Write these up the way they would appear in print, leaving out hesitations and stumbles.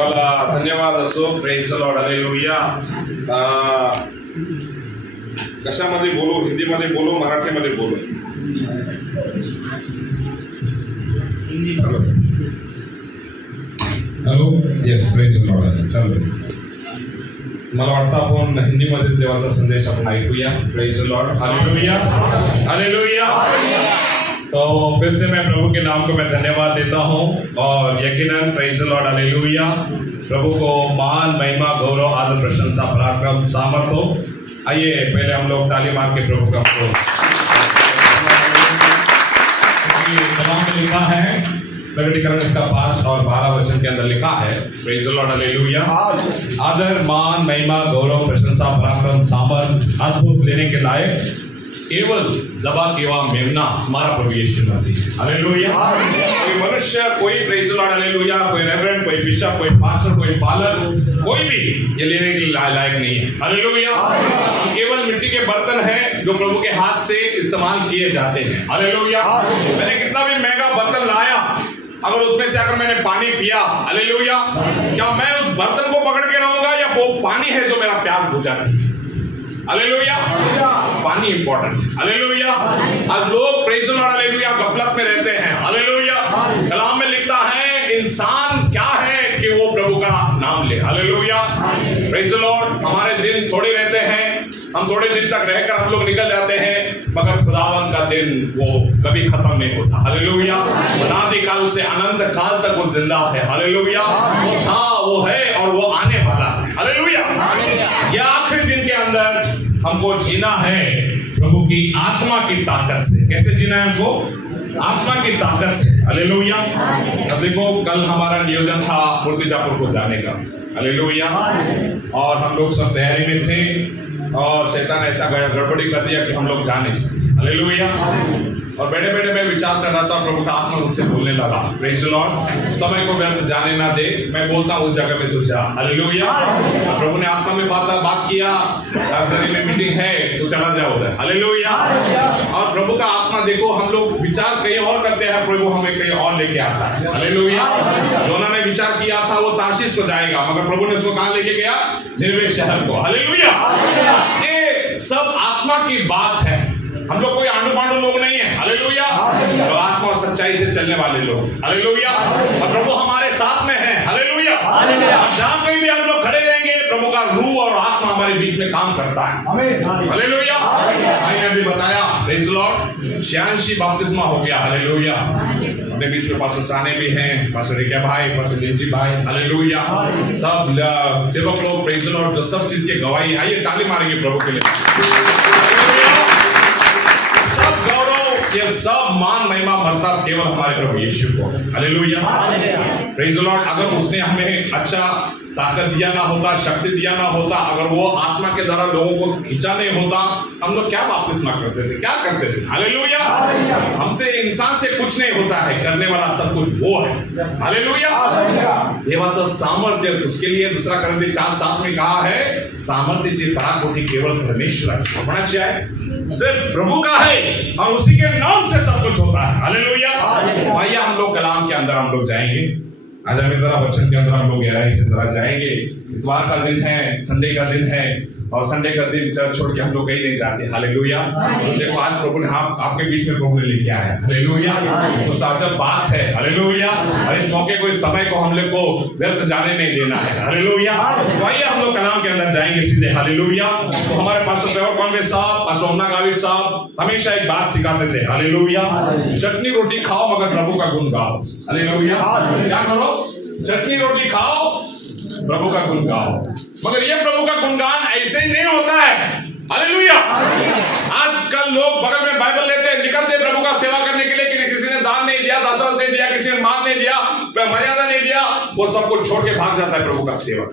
देवाला धन्यवाद असो. Praise the Lord. हालेलुया. कशामध्ये बोलू? हिंदीमध्ये बोलू, मराठीमध्ये बोलू? Hello. Yes. Praise the Lord. चालू. मला वाटतं आपण हिंदीमध्येच देवाचा संदेश आपण ऐकूया. Praise the Lord. Hallelujah. Hallelujah. तो फिर से मैं प्रभु के नाम को मैं धन्यवाद देता हूँ और यकीनन प्रेज द लॉर्ड. हालेलुया. प्रभु को मान, महिमा, गौरव, आदर, प्रशंसा, पराक्रम, सामर्थ हो. आइए पहले हम लोग ताली मार के प्रभु का कलाम में लिखा है, प्रकटीकरण इसका 5 और 12 वचन के अंदर लिखा है. Praise the Lord. हालेलुया. आदर, मान, महिमा, गौरव, प्रशंसा, पराक्रम, सामर्थ, अद्भुत लेने के लायक केवल ज़बा केवा मेमना हमारा प्रभु यीशु मसीह है. हालेलुया. कोई मनुष्य, कोई प्रेज द लॉर्ड. हालेलुया. कोई रेवरेंड, कोई बिशप, कोई पास्टर, कोई पालक, कोई भी ये लेने के लायक नहीं है. हालेलुया. हम केवल मिट्टी के बर्तन हैं जो प्रभु के हाथ से इस्तेमाल किए जाते हैं. हालेलुया. मैंने कितना भी महंगा बर्तन लाया, अगर उसमें से अगर मैंने पानी पिया, हालेलुया, क्या मैं उस बर्तन को पकड़ के रहूंगा या वो पानी है जो मेरा प्यास बुझाती है? हालेलुया. पानी इंपॉर्टेंट. हालेलुया. आज लोग प्रेज द लॉर्ड. हालेलुया. गफलत में रहते हैं. हालेलुया. कलाम में लिखता है इंसान क्या है कि वो प्रभु का नाम ले. हालेलुया. Praise the Lord. हमारे दिन थोड़े रहते हैं, हम थोड़े दिन तक रहकर हम लोग निकल जाते हैं, मगर खुदावन का दिन वो कभी खत्म नहीं होता. हालेलुया. अनादि काल से अनंत काल तक वो जिंदा है. हालेलुया. वो था, वो है और वो आने वाला है. हालेलुया. ये आखिरी दिन के अंदर हमको जीना है प्रभु की आत्मा की ताकत से. कैसे जीना है हमको? आत्मा की ताकत से. हालेलुया. अब देखो, कल हमारा नियोजन था मूर्तिजापुर को जाने का. हालेलुया. और हम लोग सब तैयारी में थे और शैतान ऐसा गड़बड़ी कर दिया कि हम लोग जा नहीं सकते. हालेलुया. और बैठे बैठे मैं विचार कर रहा था, प्रभु का आत्मा मुझसे बोलने लगा, प्रेज द लॉर्ड, समय को व्यर्थ जाने ना दे, मैं बोलता हूँ उस जगह में तू जा. हालेलुया. प्रभु ने आत्मा में बात किया, राजधानी में मीटिंग है, तू चला जा उधर. हालेलुया. और प्रभु का आत्मा देखो, हम लोग विचार कहीं और करते हैं, प्रभु हमें कहीं और लेके आता है. हालेलुया. दोनों ने विचार किया था वो तार्शीश को जाएगा, मगर प्रभु ने उसको कहाँ लेके गया? निनवे शहर को. हालेलुया. ये सब आत्मा की बात है. हम लोग कोई आंडू पांडू लोग नहीं है. हालेलुया. तो आत्मा और सच्चाई से चलने वाले लोग. हालेलुया. और प्रभु हमारे साथ में है. हालेलुया. और जहां कहीं भी हम लोग खड़े रहेंगे, प्रभु का रूह और आत्मा हमारे बीच में काम करता है. हालेलुया. मैंने अभी बताया, प्रेज द लॉर्ड, 86 बपतिस्मा हो गया. हालेलुया. अपने बीच में पास्टर साने भी हैं, पास्टर रिक्या भाई, पास्टर लिंजी भाई. हालेलुया. सब सेवक लोग, प्रेज द लॉर्ड, जो सब चीज के गवाही. आइए ताली मारेंगे प्रभु के लिए. ये सब मान, महिमा, मर्तबा केवल हमारे प्रभु यीशु को. हालेलुया. Praise the Lord. अगर उसने हमें अच्छा ताकत दिया ना होता, शक्ति दिया ना होता, अगर वो आत्मा के द्वारा लोगों को खींचा नहीं होता, हम लोग क्या बपतिस्मा करते थे, क्या करते थे? हालेलुया. हमसे, इंसान से कुछ नहीं होता है, करने वाला सब कुछ वो है. हालेलुया. देवाचं सामर्थ्य, उसके लिए दूसरा Korinthe 4:7 में कहा है, सामर्थ्याची पराकोटी केवळ परमेश्वराची. कोणाची आहे? सिर्फ प्रभु का है और उसी के नाम से सब कुछ होता है. हालेलुया. आइए हम लोग कलाम के अंदर हम लोग जाएंगे. आज हमें जरा वचन के अंदर हम लोग गहराई से जरा जाएंगे. इतवार का दिन है, संडे का दिन है, और संडे का दिन चर्च छोड़ के हम लोग कहीं नहीं जाते. हालेलुया. तो देखो, आज प्रभु ने आपके बीच में प्रभु ने लेके आया. हालेलुया. तो ताजा बात है. हालेलुया. और इस मौके को, इस समय को हम लोग को व्यर्थ जाने नहीं देना है. हालेलुया. तो आइए हम लोग कलाम के अंदर जाएंगे सीधे. हालेलुया. तो हमारे पास्टर ट्रेवर कॉन्वे साहब, पास्टर ओमना गावित साहब हमेशा एक बात सिखाते थे. हालेलुया. चटनी रोटी खाओ मगर प्रभु का गुण गाओ. हालेलुया. क्या करो? चटनी रोटी खाओ, प्रभु का गुण गाओ. मगर ये प्रभु का गुणगान ऐसे ही नहीं होता है. हालेलुया. आजकल लोग बगल में बाइबल लेते हैं, निकलते प्रभु का सेवा करने के लिए, कि किसी ने दान नहीं दिया, दशरथ नहीं दिया, किसी ने मान नहीं दिया, मर्यादा नहीं दिया, वो सब कुछ छोड़ के भाग जाता है प्रभु का सेवक.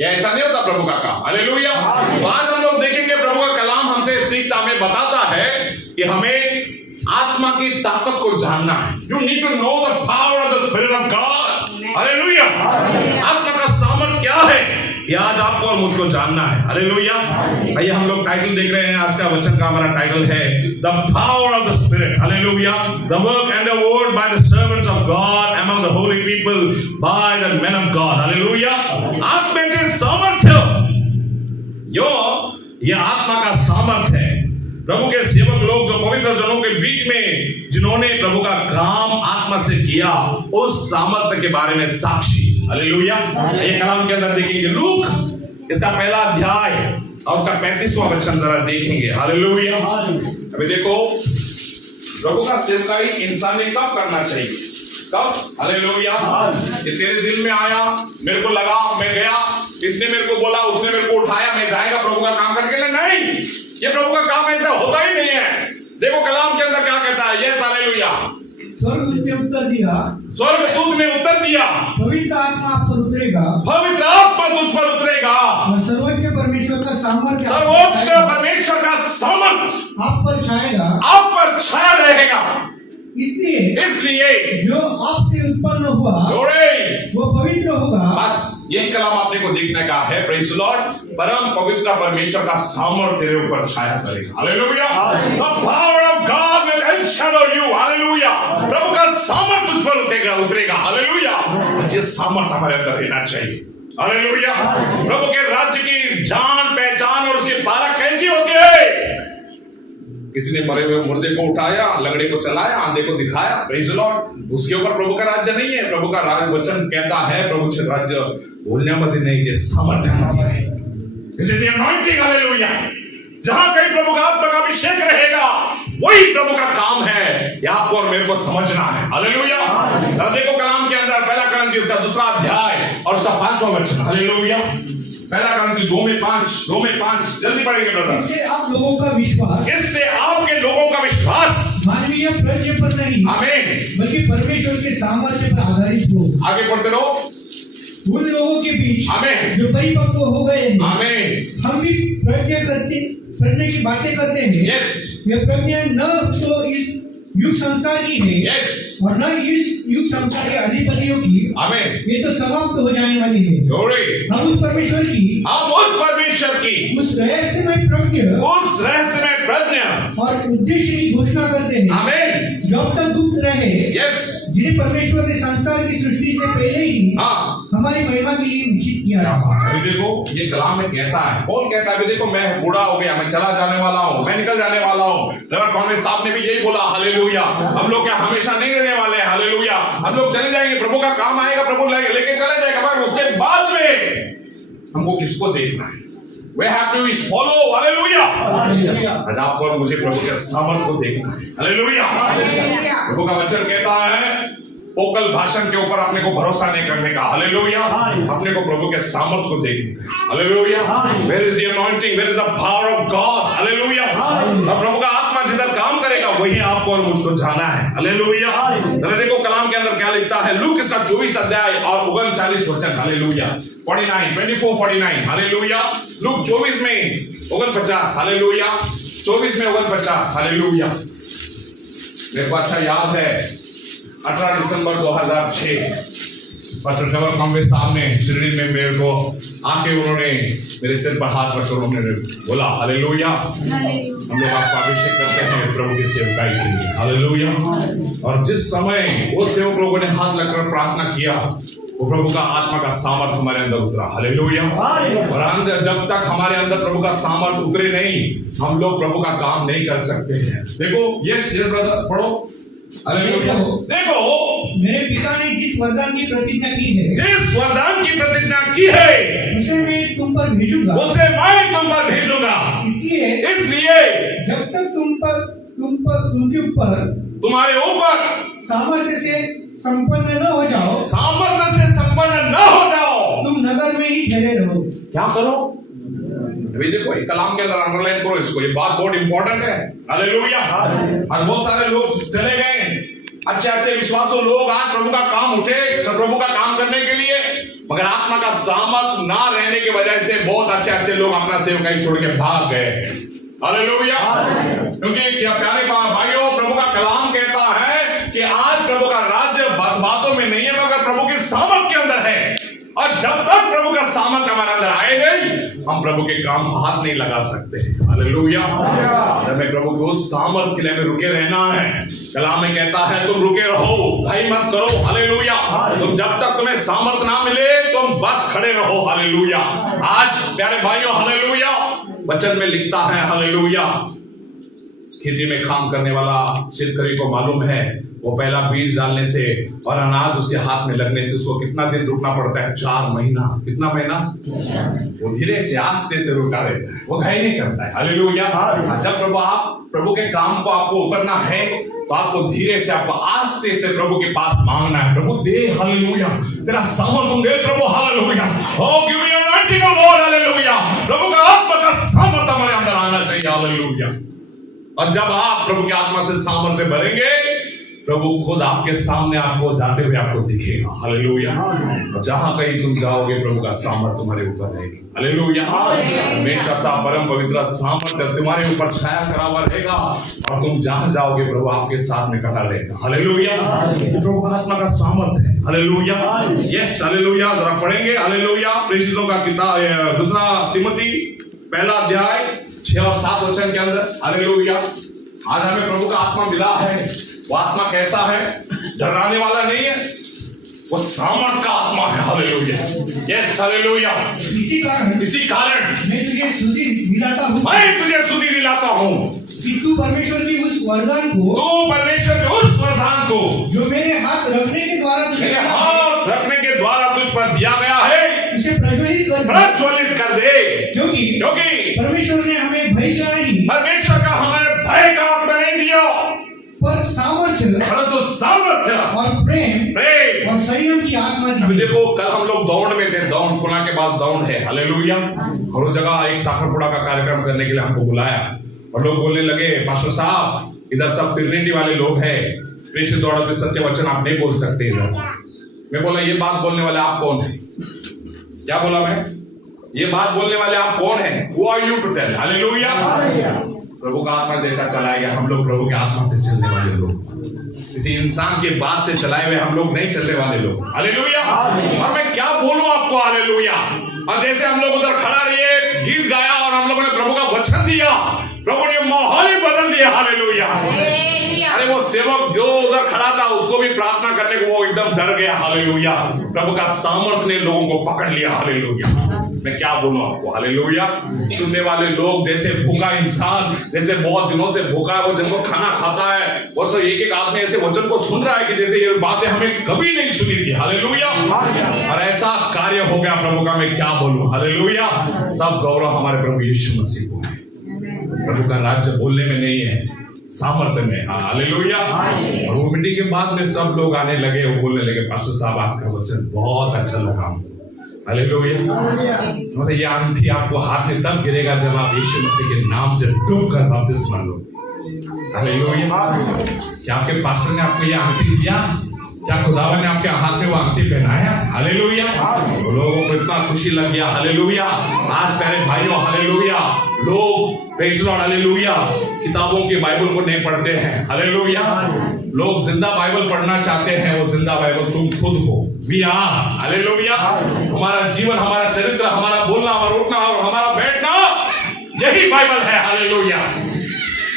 ये ऐसा नहीं होता प्रभु का काम. हालेलुया. तो आज हम लोग देखेंगे प्रभु का कलाम हमसे सीखता, हमें बताता है कि हमें आत्मा की ताकत को जानना है. You need to know the power of the spirit of God. Hallelujah. आत्मा का सामर्थ्य क्या है, ये आज आपको और मुझको जानना है। हालेलुया। आइए हम लोग टाइटल देख रहे हैं। आज का वचन का हमारा टाइटल है the power of the spirit. Hallelujah. The work and the word by the servants of God among the Holi people by the main of God. Hallelujah. आप में जो सामर्थ्य, यो ये आत्मा का सामर्थ्य है। प्रभु के सेवक लोग जो पवित्र जनों के बीच में जिन्होंने प्रभु का काम आत्मा से किया, उस सामर्थ्य के बारे में साक्षी। हालेलुया। ये कलाम के अंदर देखेंगे लूक इसका पहला अध्याय और उसका 35वां वचन जरा देखेंगे। हालेलुया। अभी देखो प्रभु का सेवकाई इंसान ने कब करना चाहिए, कब? हालेलुया। ये तेरे दिल में आया, मेरे को लगा, मैं गया, इसने मेरे को बोला, उसने मेरे को उठाया, मैं जाएगा प्रभु का काम करने के लिए? नहीं, ये प्रभु का काम ऐसा होता ही नहीं है। देखो कलाम के अंदर क्या कहता है। Yes, hallelujah. स्वर्गदूत ने उत्तर दिया, स्वर्गदूत ने उत्तर दिया, पवित्र आत्मा आप पर उतरेगा, पवित्र आत्मा तुझ पर उतरेगा और सर्वोच्च परमेश्वर का सामर्थ्य आप पर छाएगा, आप पर छाया रहेगा। इसलिए जो आपसे उत्पन्न हुआ वो पवित्र होगा। बस यही कलाम आपने को देखने का है। Praise the Lord. परम पवित्र परमेश्वर का सामर्थ्य तेरे ऊपर छाया करेगा। Hallelujah. The power of God will enshadow you. Hallelujah. प्रभु का सामर्थ्य तुझ पर उतरेगा। हालेलुया। ये सामर्थ्य हमारे अंदर रहना चाहिए। हालेलुया। प्रभु के राज्य की जान पहचान और उसकी पारख कैसी होती है? किसी ने मरे हुए मुर्दे को उठाया, लंगड़े को चलाया, आंधे को दिखाया। Praise the Lord. उसके ऊपर प्रभु का राज्य नहीं है। प्रभु का राज वचन कहता है प्रभु से राज्य भूलने मत नहीं के सामर्थ्य है। इसीलिए अनॉइंटिंग, हालेलुया। जहां कहीं प्रभु का आत्मा का अभिषेक रहेगा वही प्रभु का काम है। ये आपको और मेरे को समझना है। हालेलुया। देखो कलाम के अंदर पहला कुरिन्थियों का 2 अध्याय और उसका 5वां वचन। हालेलुया। पहला कुरिन्थियों 2:5 जल्दी पढ़ेंगे ब्रदर। इससे आप लोगों का विश्वास, इससे आपके लोगों का विश्वास मानवीय प्रज्ञा पर नहीं, आमीन, बल्कि परमेश्वर के सामर्थ्य पर आधारित हो। आगे पढ़ते रहो। उन लोगों के बीच आमीन, जो परिपक्व हो गए हैं, आमीन, हम भी प्रज्ञा की बातें करते हैं। यस, यह प्रज्ञा न तो इस युग संसार की है, यस, और न इस युग संसार के अधिपतियों की। आमीन। ये तो समाप्त हो जाने वाली है। ग्लोरी। हम उस परमेश्वर की, उस रहस्यमय प्रज्ञा और उद्देश्य की घोषणा करते हैं। आमीन। जो अब तक गुप्त रहे, यस, जिन्हें परमेश्वर ने संसार की सृष्टि से पहले ही हमारी महिमा के लिए निश्चित किया है। अभी देखो ये कलाम में कहता है, कौन कहता है? अभी देखो मैं बूढ़ा हो गया, मैं चला जाने वाला हूँ, मैं निकल जाने वाला हूँ। रेवरेंड कॉन्वेंट साहब ने भी यही बोला। हालेलुया। हम लोग क्या हमेशा नहीं रहने वाले हैं? हालेलुया। हम लोग चले जाएंगे, प्रभु का काम आएगा, प्रभु लेके चले जाएगा, पर उसके बाद में हमको किसको देखना है? We have to follow. Hallelujah. आज आपको और मुझे प्रभु के सामर्थ्य को देखना है। हालेलुया। प्रभु का वचन कहता है ओकल भाषण के ऊपर अपने को भरोसा नहीं करने का। हालेलुया। अपने को प्रभु के सामर्थ्य को देखने का। Hallelujah. Where is the anointing? Where is the power of God? Hallelujah. अब प्रभु का आत्मा जिधर काम करेगा वही आपको और मुझको जाना है। हालेलुया। चलो देखो कलाम के अंदर क्या लिखता है। लूक इसका 24 अध्याय और 39 वचन। हालेलुया। 24:49। हालेलुया। लूक 24 में 49। हालेलुया। 24 में 49। हालेलुया। मेरे को अच्छा याद है 18 दिसंबर 2006 पास्टर ट्रेवर कॉन्वेंट साहब ने शिरडी में मेरे को आके उन्होंने मेरे सिर पर हाथ रखकर उन्होंने बोला हालेलुया। हम लोग आपका अभिषेक करते हैं प्रभु की सेवकाई के लिए। हालेलुया। और जिस समय वो सेवक लोगों ने हाथ लगकर प्रार्थना किया वो प्रभु का आत्मा का सामर्थ्य हमारे अंदर उतरा। हालेलुया। और अंदर जब तक हमारे अंदर प्रभु का सामर्थ्य उतरे नहीं हम लोग प्रभु का काम नहीं कर सकते हैं। देखो ये ब्रदर पढ़ो। हालेलुया। देखो मेरे पिता ने जिस वरदान की प्रतिज्ञा की है, जिस वरदान की प्रतिज्ञा की है उसे मैं तुम पर भेजूंगा, उसे मैं तुम पर भेजूंगा। इसलिए जब तक तुमके ऊपर तुम्हारे ऊपर सामर्थ्य से संपन्न न हो जाओ, सामर्थ्य से संपन्न न हो जाओ, तुम नगर में ही ठहरे रहो। क्या करो? अभी देखो ये कलाम के अंदर अंडरलाइन करो इसको, ये बात बहुत इंपॉर्टेंट है। हालेलुया। और बहुत सारे लोग चले गए, अच्छे अच्छे विश्वासु लोग आज प्रभु का काम उठे प्रभु का काम करने के लिए, मगर आत्मा का सामर्थ ना रहने की वजह से बहुत अच्छे अच्छे लोग अपना सेवकाई छोड़ के भाग गए हैं। हालेलुया। क्योंकि क्या प्यारे भाइयों प्रभु का कलाम कहता है कि आज प्रभु का राज्य बातों में नहीं है मगर प्रभु के सामर्थ के अंदर है। और जब तक प्रभु का सामर्थ हमारे अंदर हम प्रभु के काम को हाथ नहीं लगा सकते। हालेलुया। हमें प्रभु के उस सामर्थ के लिए हमें रुके रहना है। कलाम में कहता है तुम रुके रहो, भय मत करो। हालेलुया। तुम जब तक तुम्हें सामर्थ ना मिले तुम बस खड़े रहो। हालेलुया। आज प्यारे भाइयों, हालेलुया, वचन में लिखता है, हालेलुया, खेती में काम करने वाला शेतकरी को मालूम है वो पहला बीज डालने से और अनाज उसके हाथ में लगने से उसको कितना दिन रुकना पड़ता है? 4 महीना। कितना महीना? वो धीरे से आस्ते से रुका रहता है, वो घाय नहीं करता है। हालेलुया। जब प्रभु के काम को आपको उतरना है तो आपको धीरे से, आपको आस्ते से प्रभु के पास मांगना है। प्रभु दे, हालेलुया, तेरा सामर्थ तुम दे प्रभु। Hallelujah. O give me anointing of God. Hallelujah. प्रभु का आत्मा का सामर्थ हमारे अंदर आना चाहिए। हालेलुया। और जब आप प्रभु की आत्मा से सामर्थ से भरेंगे, प्रभु खुद आपके सामने आपको जाते हुए आपको दिखेगा। हालेलुया। और जहां कहीं तुम जाओगे प्रभु का सामर्थ तुम्हारे ऊपर रहेगा। हालेलुया। हमेशा परम पवित्र सामर्थ तुम्हारे ऊपर छाया करा हुआ रहेगा और तुम जहां जाओगे प्रभु आपके साथ में खड़ा रहेगा। हालेलुया। प्रभु का आत्मा का सामर्थ है। हालेलुया। Yes, hallelujah. जरा पढ़ेंगे, हालेलुया, प्रेषितों का किताब, दूसरा तिमोथी पहला अध्याय 6 और 7 वचन के अंदर। हालेलुया। आज हमें प्रभु का आत्मा मिला है। वो आत्मा कैसा है? डराने वाला नहीं है, वो सामर्थ का आत्मा है। हालेलुया। Yes, hallelujah. इसी कारण मैं तुझे स्तुति दिलाता हूँ कि तू परमेश्वर के उस वरदान को जो मेरे हाथ रखने के द्वारा तुझ पर दिया गया है उसे प्रज्वलित कर दे। क्योंकि परमेश्वर ने हमें भय का हमें भय का आत्मा नहीं दिया, पर सामर्थ्य और प्रेम और संयम की आत्मा दी। अभी देखो, कल हम लोग दौड़ में थे, दौड़ पुणे के पास दौड़ है। हालेलुया। और उस जगह एक साखरपुड़ा का कार्यक्रम करने के लिए हमको बुलाया और लोग बोलने लगे, पास्टर साहब, इधर सब ट्रिनिटी वाले लोग हैं, प्रेषित दौड़ते सत्य वचन आप नहीं बोल सकते इधर। मैं बोला, ये बात बोलने वाले आप कौन है? क्या बोला मैं? ये बात बोलने वाले आप कौन है? Who are you to tell? Hallelujah. प्रभु का आत्मा जैसा चलाएगा, हम लोग प्रभु के आत्मा से चलने वाले लोग, किसी इंसान के बात से चलाए हुए हम लोग नहीं चलने वाले लोग। हालेलुया। और मैं क्या बोलूं आपको? हालेलुया। और जैसे हम लोग उधर खड़ा रहिए, गीत गाया और हम लोगों ने प्रभु का वचन दिया, प्रभु ने माहौल ही बदल दिया। हालेलुया। अरे वो सेवक जो उधर खड़ा था उसको भी प्रार्थना करने को वो एकदम डर गया। हालेलुया। प्रभु का सामर्थ ने लोगों को पकड़ लिया। हालेलुया। मैं क्या बोलूं आपको? हालेलुया। सुनने वाले लोग, जैसे भूखा इंसान, जैसे बहुत दिनों से भूखा है, वो जिनको खाना खाता है, वो सब एक आदमी ऐसे वचन को सुन रहा है कि जैसे ये बातें हमें कभी नहीं सुनी थी। हालेलुया। और ऐसा कार्य हो गया प्रभु का, मैं क्या बोलूं? हालेलुया। सब गौरव हमारे प्रभु यीशु मसीह को है। प्रभु का राज्य बोलने में नहीं है, सामर्थ्य में। हालेलुया। और वो मीटिंग के बाद में सब लोग आने लगे, वो बोलने लगे, पास्टर साहब आपका वचन बहुत अच्छा लगा हमको। हालेलुया। ये अंगूठी आपको हाथ में तब गिरेगा जब आप यीशु मसीह के नाम से डूब कर बपतिस्मा लो। हालेलुया। क्या आपके पास्टर ने आपको ये अंगूठी दिया? क्या खुदावन ने आपके हाथ में वो अंगूठी पहनाया? हालेलुया। लोगों को इतना खुशी लग गया। हालेलुया। आज प्यारे भाइयों, हालेलुया, लोग प्रेज़ लॉर्ड, हालेलुया, किताबों की बाइबल को नहीं पढ़ते हैं। हालेलुया। लोग जिंदा बाइबल पढ़ना चाहते हैं, वो जिंदा बाइबल तुम खुद हो। We are. हालेलुया। हमारा जीवन, हमारा चरित्र, हमारा बोलना, हमारा उठना और हमारा बैठना, यही बाइबल है। हालेलुया।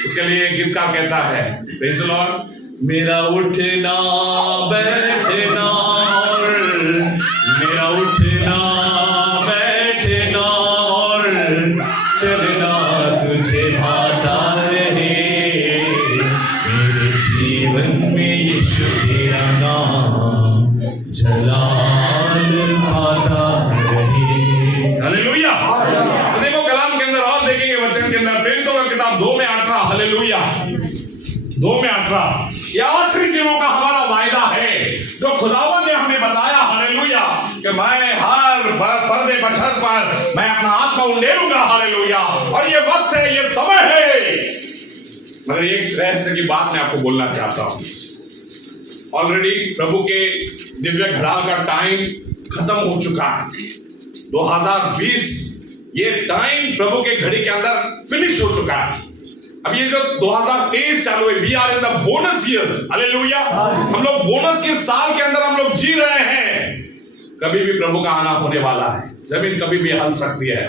उसके लिए गीतकार कहता है, प्रेज़ लॉर्ड, मेरा उठना बैठना और मेरा उठना बैठना और चलना तुझे भाता रहे, मेरे जीवन में यीशु तेरा नाम जलाल भाता रहे। हालेलुया। देखो कलाम के अंदर और देखेंगे वचन के अंदर, प्रेरितों का किताब 2 में 18। हालेलुया। 2 में 18 ये आखिरी दिनों का हमारा वायदा है जो खुदावंद ने हमें बताया। हालेलुया। कि मैं हर पर्दे बशर पर मैं अपना आत्मा उंडेलूंगा। हालेलुया। और ये वक्त है, ये समय है। मगर एक रहस्य की बात मैं आपको बोलना चाहता हूं। ऑलरेडी प्रभु के दिव्य घड़ाल का टाइम खत्म हो चुका है। 2020 ये टाइम प्रभु के घड़ी के अंदर फिनिश हो चुका है। अब ये जो 2023 चालू है, we are in the bonus years. Hallelujah. हम लोग बोनस के साल के अंदर हम लोग जी रहे हैं। कभी भी प्रभु का आना होने वाला है। जमीन कभी भी हिल सकती है।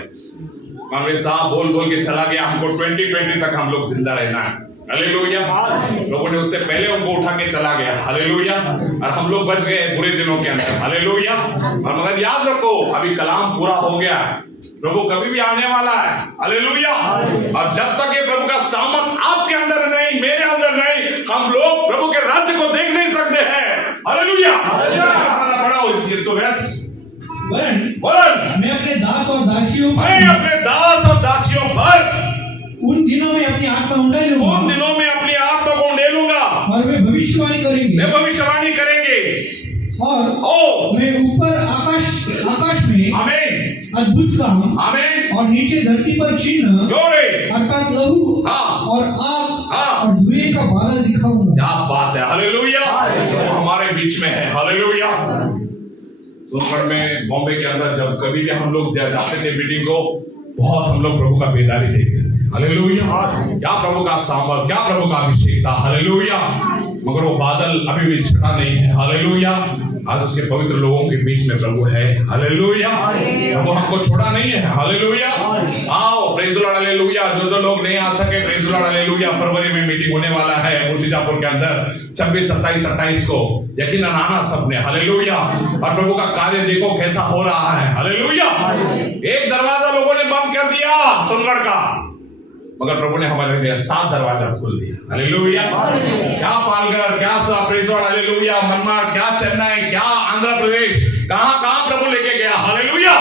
कांग्रेस साहब बोल बोल के चला गया, हमको 2020 तक हम लोग जिंदा रहना है। हालेलुया। प्रभु ने उससे पहले उनको उठा के चला गया। हालेलुया। और हम लोग बच गए बुरे दिनों के अंदर। हालेलुया। और मगर याद रखो, अभी कलाम पूरा हो गया है, प्रभु कभी भी आने वाला है। हालेलुया। और जब तक ये प्रभु का सामर्थ आपके अंदर नहीं, मेरे अंदर नहीं, हम लोग प्रभु के राज्य को देख नहीं सकते हैं। हालेलुया। पढ़ाओ इसी तो मैं अपने दास और दासियों पर उन दिनों में अपनी आत्मा उंडेलूंगा। उन दिनों में अपनी आत्मा को उंडेलूंगा और वे भविष्यवाणी करेंगे। और मैं ऊपर आकाश में आमीन अद्भुत काम आमीन और नीचे धरती पर चिन्ह अर्थात लहू और आग और धुएं का बादल दिखाऊंगा। क्या बात है। हालेलुया। वो हमारे बीच में है। हालेलुया। सोनगढ़ में, बॉम्बे के अंदर जब कभी भी हम लोग जाते थे मीटिंग को, बहुत हम लोग प्रभु का बेदारी देखते थे। हालेलुया। क्या प्रभु का सामर्थ, क्या प्रभु का अभिषेक था। हालेलुया। मगर वो बादल अभी भी छटा नहीं है। हालेलुया। आज उसके पवित्र लोगों के बीच में प्रभु है। हालेलुया। प्रभु हमको छोड़ा नहीं है। हालेलुया। आओ, प्रेज़ द लॉर्ड। हालेलुया। जो लोग नहीं आ सके, प्रेज़ द लॉर्ड। हालेलुया। फरवरी में मीटिंग होने वाला है मुर्तिजापुर के अंदर 26, 27, 28 को। यकीनन आना सबने। हालेलुया। और प्रभु का कार्य देखो कैसा हो रहा है। हालेलुया। एक दरवाजा लोगों ने बंद कर दिया सोनगढ़ का, मगर प्रभु ने हमारे लिए 7 दरवाजा खोल दिया। हालेलुया। क्या पालघर, क्या praise the Lord. Hallelujah. Manmad, क्या चेन्नई, क्या आंध्र प्रदेश, कहां प्रभु लेके गया। हालेलुया।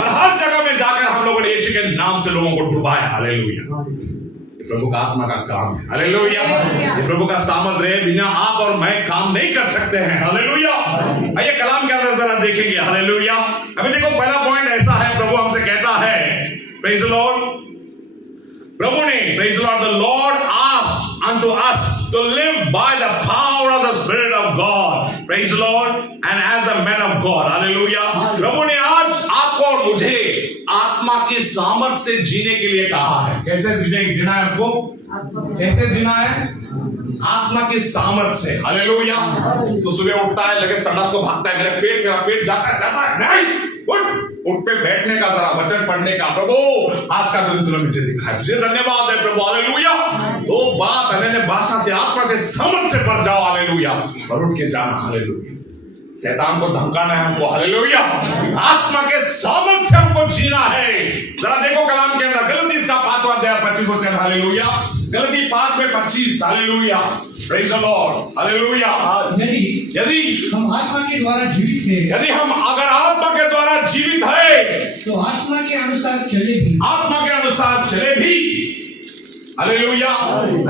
और हर जगह में जाकर हम लोगों ने यीशु के नाम से लोगों को डुबाया। हालेलुया। प्रभु का आत्मा का काम है। हालेलुया। ये प्रभु का सामर्थ्य है, बिना आप और मैं काम नहीं कर सकते हैं। हालेलुया। आइए कलाम के अंदर जरा देखेंगे। हालेलुया। अभी देखो, पहला पॉइंट ऐसा है, प्रभु हमसे कहता है, प्रेज़ द लॉर्ड, प्रभु ने, praise the Lord, the Lord asked unto us to live by the power of the Spirit of God, praise the Lord, and as a man of God, hallelujah। प्रभु ने आज आपको और मुझे आत्मा की सामर्थ से जीने के लिए कहा है। कैसे जीना है आपको? कैसे जीना है? आत्मा की सामर्थ से। हालेलुया। तो सुबह उठता है, लगे संडास को भागता है, मेरा पेट जाता है, नहीं, उठ पे बैठने का, जरा वचन पढ़ने का। प्रभु आज का दिन तूने मुझे दिखाया, तुझे धन्यवाद है प्रभु। हालेलुया। तो बात अन्य भाषा से, आत्मा से, समझ से भर जाओ। हालेलुया। और उठ के जाना। हालेलुया। शैतान को धमकाना है हमको। हालेलुया। आत्मा के सामर्थ से हमको जीना है। जरा देखो कलाम के अंदर, गलती का 5वां अध्याय 25 वचन। हालेलुया। गलती 5:25। Hallelujah. Praise the Lord. Hallelujah. यदि हम आत्मा के द्वारा जीवित हैं, यदि हम अगर आत्मा के द्वारा जीवित है, तो आत्मा के अनुसार चले भी। आत्मा के अनुसार चले भी। हालेलुया।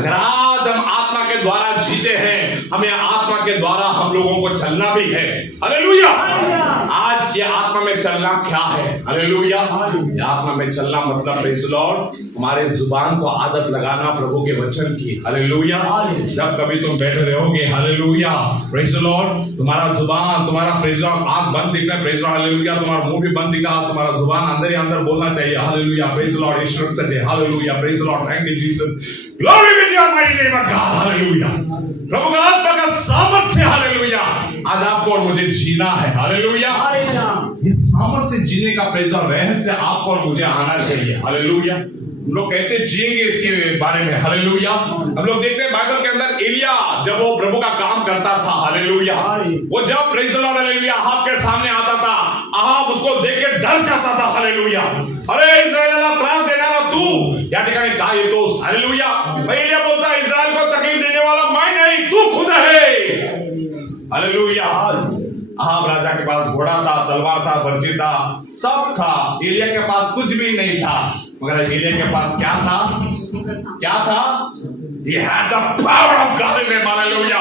अगर आज हम आत्मा के द्वारा जीते हैं, हमें आत्मा के द्वारा हम लोगों को चलना भी है। हालेलुया। आज ये आत्मा में चलना क्या है? हालेलुया। ये आत्मा में चलना मतलब, प्रेज़ द लॉर्ड, हमारे जुबान को आदत लगाना प्रभु के वचन की। हालेलुया। जब कभी तुम बैठे रहोगे, हालेलुया, प्रेज़ द लॉर्ड, तुम्हारा जुबान, तुम्हारा प्रेज़ द लॉर्ड आंख बंद दिखना, प्रेज़ द लॉर्ड। हालेलुया। तुम्हारा मुंह भी बंद दिखा, तुम्हारा जुबान अंदर ही अंदर बोलना चाहिए। हालेलुया। Praise the Lord. ईश्वर है। Hallelujah. Praise the Lord. Thank you Jesus. Glory be to your mighty name of God. Hallelujah. प्रभु का आत्मा का सामर्थ्य। हालेलुया। आज आपको और मुझे जीना है। हालेलुया। ये सामर्थ्य से जीने का प्रेज़ द लॉर्ड रहस्य आपको और मुझे आना चाहिए। हालेलुया। हम लोग कैसे जिएंगे इसके बारे में। हालेलुया। हम लोग देखते हैं बाइबल के अंदर, एलिया जब वो प्रभु का काम करता था, हालेलुया, वो जब praise the Lord, hallelujah, Ahab के सामने आता था, अहाब उसको देख के डर जाता था। हालेलुया। अरे इस्राएल त्रास देना ना तू, या ठिकाने का ये तो। हालेलुया। एलिया बोलता, इस्राएल को तकलीफ देने वाला मैं नहीं, तू खुद है। हालेलुया। अहाब राजा के पास घोड़ा था, तलवार था, बर्छी था, सब था। एलिया के पास कुछ भी नहीं था, मगर एलिया के पास क्या था? क्या था? He had the power of God in him. Hallelujah.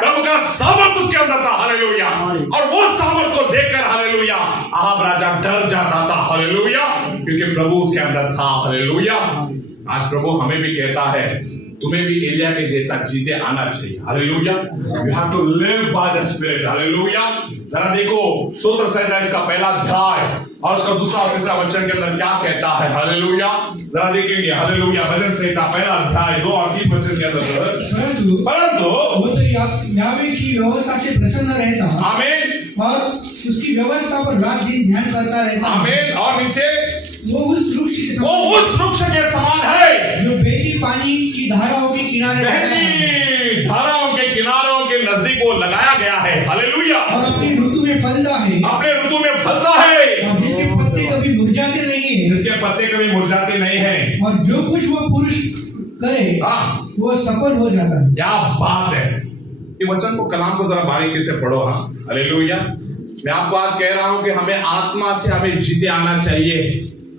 प्रभु का सामर्थ उसके अंदर था। हालेलुया। और वो सामर्थ को देखकर, हालेलुया, अहाब राजा डर जाता था। हालेलुया। क्योंकि प्रभु उसके अंदर था। हालेलुया। आज प्रभु हमें भी कहता है, तुम्हें भी एलिया के जैसा जीते आना चाहिए। Hallelujah. You have to live by the spirit. Hallelujah. जरा देखो स्तोत्र संहिता इसका पहला अध्याय और उसका दूसरा और तीसरा वचन के अंदर क्या कहता है। हालेलुया। जरा देखेंगे। हालेलुया। भजन संहिता पहला अध्याय 2 और 3 वचन के अंदर, परंतु वो तो यावे की व्यवस्था से प्रसन्न रहता, आमीन, और उसकी व्यवस्था पर रात दिन ध्यान करता रहता, आमीन। और नीचे, वो उस वृक्ष के वो समान, उस वृक्ष के समान है जो बहती पानी की धाराओं के किनारे रहता है बहती धाराओं के किनारों के नजदीक वो लगाया गया है। हालेलुया। और अपनी ऋतु में फलता है, अपने ऋतु में फलता है, और जिसके पत्ते कभी मुरझाते नहीं है, जिसके पत्ते कभी मुरझाते नहीं हैं। और जो कुछ वो पुरुष करे हाँ, वो सफल हो जाता है। क्या बात है। ये वचन को, कलाम को जरा बारीकी से पढ़ो। हाँ, हालेलुया। मैं आपको आज कह रहा हूं कि हमें आत्मा से हमें जीते आना चाहिए।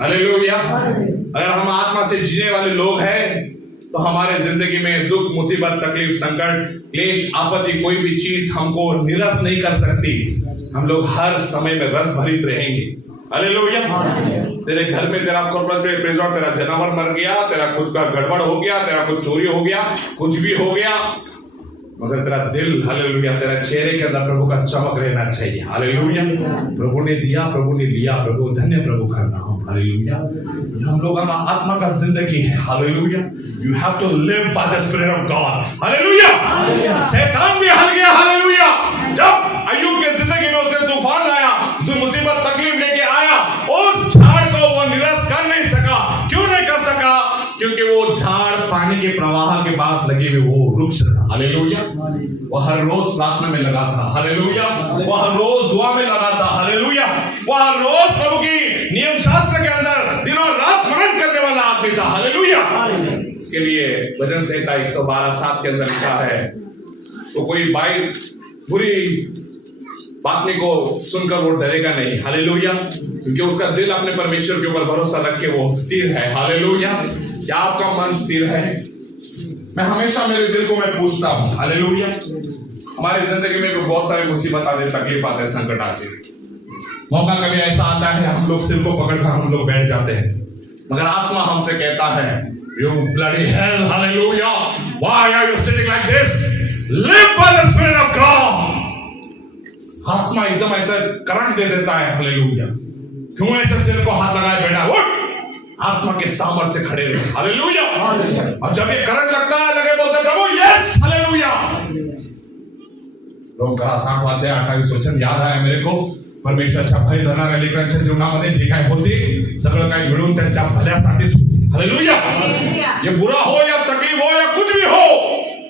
हालेलुया। अगर हम आत्मा से जीने वाले लोग हैं तो हमारे जिंदगी में दुख, मुसीबत, तकलीफ, संकट, क्लेश, आपत्ति, कोई भी चीज हमको निरस नहीं कर सकती। हम लोग हर समय में रस भरित रहेंगे। हालेलुया। तेरे घर में तेरा कॉर्पोरेट रिजॉर्ट, तेरा जानवर मर गया, तेरा कुछ का गड़बड़ हो गया, तेरा कुछ चोरी हो गया, कुछ भी हो गया, मगर तेरा दिल, हालेलुया, तेरा चेहरे के अंदर प्रभु का चमक रहना चाहिए। हालेलुया। प्रभु ने दिया, प्रभु ने लिया, प्रभु धन्य प्रभु का नाम। हालेलुया। हम लोग आत्मा का जिंदगी है। Hallelujah. You have to live by the spirit of God. Hallelujah. शैतान भी हल गया। हालेलुया। जब अय्यूब के जिंदगी में उसने तूफान लाया, तो मुसीबत तकलीफ लेके आया, उस झाड़ को वो निरस कर नहीं सका। क्यों नहीं कर सका? क्योंकि वो झाड़ पानी के प्रवाह के पास लगे हुए वो वृक्ष था। हालेलुया। वो हर रोज प्रार्थना में लगा था। हालेलुया। वो हर रोज दुआ में लगा था। हालेलुया। वो हर रोज प्रभु की नियम शास्त्र के अंदर दिनों रात मनन करने वाला आदमी था। हालेलुया। इसके लिए भजन संहिता 112:7 के अंदर लिखा है, तो कोई बुरी बातनी को सुनकर वो डरेगा नहीं। हालेलुया। क्योंकि उसका दिल अपने परमेश्वर के ऊपर भरोसा रखे वो स्थिर है। हालेलुया। क्या आपका मन स्थिर है? मैं हमेशा मेरे दिल को मैं पूछता हूं। हालेलुया। हमारी जिंदगी में भी बहुत सारे मुसीबत आते, तकलीफ आते, संकट आते, मौका कभी ऐसा आता है हम लोग सिर को पकड़कर हम लोग बैठ जाते हैं, मगर आत्मा हमसे कहता है, you bloody hell, hallelujah, why are you sitting like this? Live by the spirit of God. आत्मा एकदम ऐसा करंट दे देता है। हालेलुया। क्यों ऐसे सिर को हाथ लगाए बैठा? उठ, आत्मा के सामर्थ्य से खड़े रहे। हालेलुया। और जब ये करंट लगता है, लगे बोलते प्रभु यस, हालेलुया। लोग करा 60:28 वचन याद आया मेरे को। परमेश्वरच्या भय धरणाऱ्या लेकरांच्या जीवनामध्ये जे काय होते सगळं काही मिळून त्यांच्या भल्यासाठीच होते। हालेलुया। ये बुरा हो या तकलीफ हो या कुछ भी हो,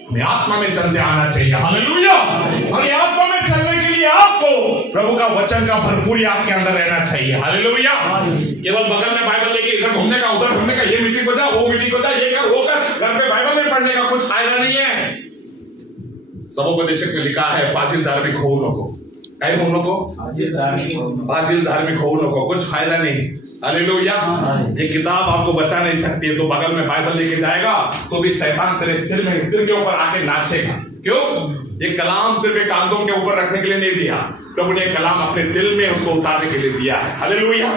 हमें आत्मा में चलते आना चाहिए। हालेलुया। और ये आत्मा में चलने के लिए आपको प्रभु का वचन का भरपूरी आपके अंदर रहना चाहिए। हालेलुया। केवल बगल में बाइबल लेके इधर घूमने का, उधर घूमने का, ये मीटिंग को जा, वो मीटिंग को जा, ये कर, वो कर, घर पे बाइबल में पढ़ने का कुछ फायदा नहीं है। समुपदेशक में लिखा है, फाजिल धार्मिक होऊ नको। काय होऊ नको? फाजिल धार्मिक होऊ नको, कुछ फायदा नहीं। हालेलुया। ये किताब आपको बचा नहीं सकती है। तो बगल में बाइबल लेके जाएगा तो भी शैतान तेरे सिर के ऊपर आके नाचेगा। क्यों? ये कलाम सिर्फ एक कागजों के ऊपर रखने के लिए नहीं दिया, प्रभु ने कलाम अपने दिल में उसको उतारने के लिए दिया है। हालेलुया।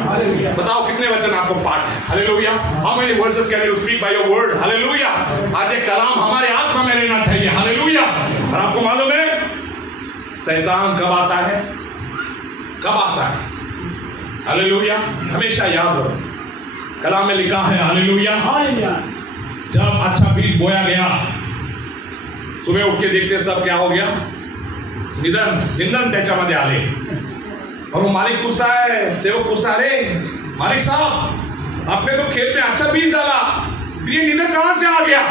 बताओ कितने वचन आपको पाठ है? Hallelujah. How many versus can you speak by your word? Hallelujah. आज ये कलाम हमारे आत्मा में रहना चाहिए। हालेलुया। और आपको मालूम है शैतान कब आता है? कब आता है? हालेलुया। हमेशा याद रखो, कलाम में लिखा है, हालेलुया, जब अच्छा बीज बोया गया, सुबह उठ के देखते सब क्या हो गया? निंदन त्याच्यामध्ये आले। और वो मालिक पूछता है, सेवक पूछता है, अरे मालिक साहब आपने तो खेत में अच्छा बीज डाला, ये निंदन कहां से आ गया?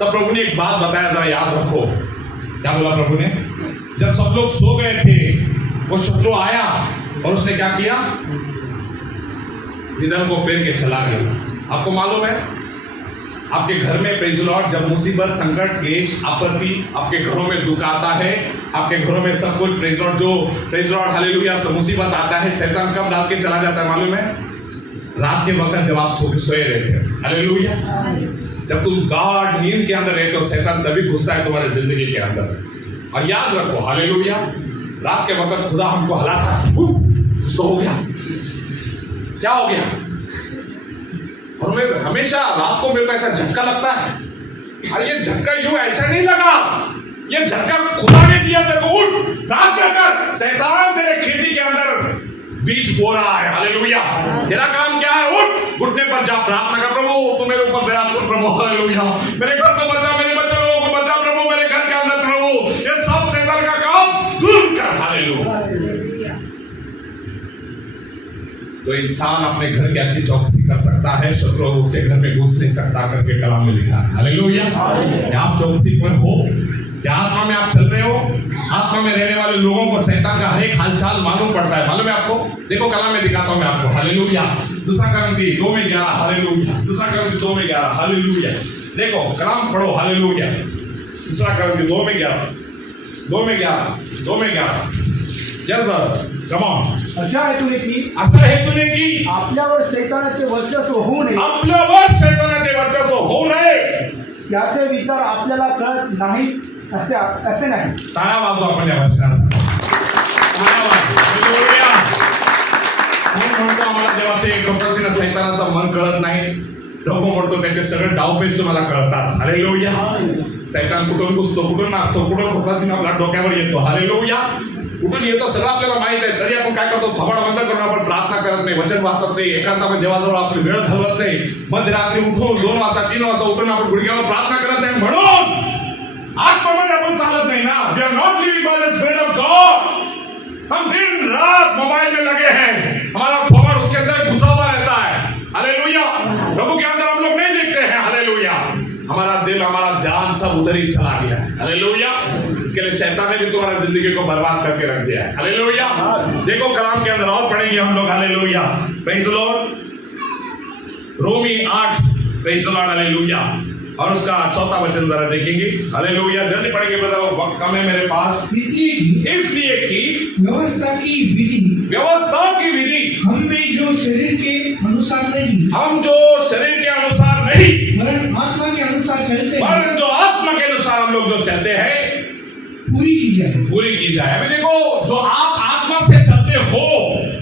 तब प्रभु ने एक बात बताया, जरा याद रखो। क्या बोला प्रभु ने? जब सब लोग सो गए थे, वो शत्रु आया और उसने क्या किया? निंदन को पेड़ के चला गया। आपको मालूम है आपके घर में प्रेज़ लॉर्ड, जब मुसीबत, संकट, क्लेश, आपत्ति, आपके घरों में दुख आता है, आपके घरों में सब कुछ प्रेज़ लॉर्ड, जो प्रेज़ लॉर्ड हालेलुया मुसीबत आता है, शैतान कब डाल के चला जाता है मालूम है? रात के वक्त जब आप सोए रहते हैं। हालेलुया। जब तुम गाढ़ नींद के अंदर रहते हो, शैतान तभी घुसता है तुम्हारे जिंदगी के अंदर। और याद रखो, हालेलुया, रात के वक्त खुदा हमको हला था, कुछ तो हो गया, क्या हो गया? और मैं हमेशा रात को मेरे को ऐसा झटका लगता है, अरे ये झटका यूं ऐसा नहीं लगा, ये झटका खुदा ने दिया तेरे को। उठ, प्रार्थना कर। शैतान तेरे खेती के अंदर बीज बो रहा है। हालेलुया। तेरा काम क्या है? उठ, घुटने पर जा, प्रार्थना कर, प्रभु तू मेरे ऊपर दया कर प्रभु। हालेलुया। मेरे घर को बचा, मेरे बच्चे लोगों को बचा प्रभु, मेरे घर के अंदर प्रभु ये सब शैतान का काम दूर कर। हालेलुया। तो इंसान अपने घर की अच्छी चौकसी कर सकता है, शत्रु उसके घर में घुस नहीं सकता करके कलाम में लिखा है। हालेलुया। क्या आप चौकसी पर हो? क्या आत्मा में आप चल रहे हो? आत्मा में रहने वाले लोगों को शैतान का हर एक हालचाल मालूम पड़ता है। मालूम है आपको? देखो कलाम में दिखाता हूं मैं आपको। हालेलुया। दूसरा करंती 2:11। हालेलुया। दूसरा करंती 2:11। हालेलुया। देखो कलाम पढ़ो। हालेलुया। दूसरा करंती 2:11। 2:11 यस कम ऑन। अशा हेतूने की आपल्यावर शैतानाचे वर्चस्व होऊ नये, आपल्यावर शैतानाचे वर्चस्व होऊ नये, त्याचे विचार आपल्याला कळत नाहीत असे नाही. टाळ्या वाजवा आपण या वचनाचा. टाळ्या वाजवा. हालेलुया. कोण म्हणतो आम्हाला देवाचे एक पद्धतीने शैतानाचा मन कळत नाही? डोकं म्हणतो त्याचे सगळे डावपेच तुम्हाला कळतात. हालेलुया. शैतान कुठून घुसतो, कुठून नाचतो, कुठून पद्धतीने आपल्या डोक्यावर येतो. हालेलुया. कुठून येतो सगळं आपल्याला माहित आहे, तरी आपण काय करतो? थोबाड बंद करून आपण प्रार्थना करत नाही, वचन वाचत नाही, एकांतामध्ये देवाजवळ आपली वेळ घालवत नाही. मध्यरात्री उठून 2 वाजता 3 वाजता उठून आपण गुडघ्यावर प्रार्थना करत नाही. म्हणून आत्मामध्ये आपण चालत नाही ना. We are not living by the spirit of God. हम दिन रात मोबाइल में लगे हैं, हमारा थोबाड़ उसके अंदर घुसा हुआ रहता है। हालेलुया। प्रभु के अंदर हम लोग नहीं देखते हैं। हालेलुया। हमारा दिल, हमारा ध्यान सब उधर ही चला गया है। हालेलुया। इसके लिए शैतान ने भी तुम्हारा जिंदगी को बर्बाद करके रख दिया है। हालेलुया। देखो कलाम के अंदर और पढ़ेंगे हम लोग। हालेलुया। Praise the Lord. रोमी 8 प्रेज़ द लॉर्ड। हालेलुया। और उसका 4था वचन जरा देखेंगे। हालेलुया। जल्दी पढ़ेंगे ब्रदर, वक्त कम है मेरे पास। इसलिए कि व्यवस्था की विधि हम में जो शरीर के अनुसार नहीं, हम जो शरीर के अनुसार नहीं, वरन आत्मा के अनुसार चलते हैं, वरन जो आत्मा के अनुसार हम लोग जो चलते हैं पूरी की जाए। अभी देखो, जो आप आत्मा से चलते हो,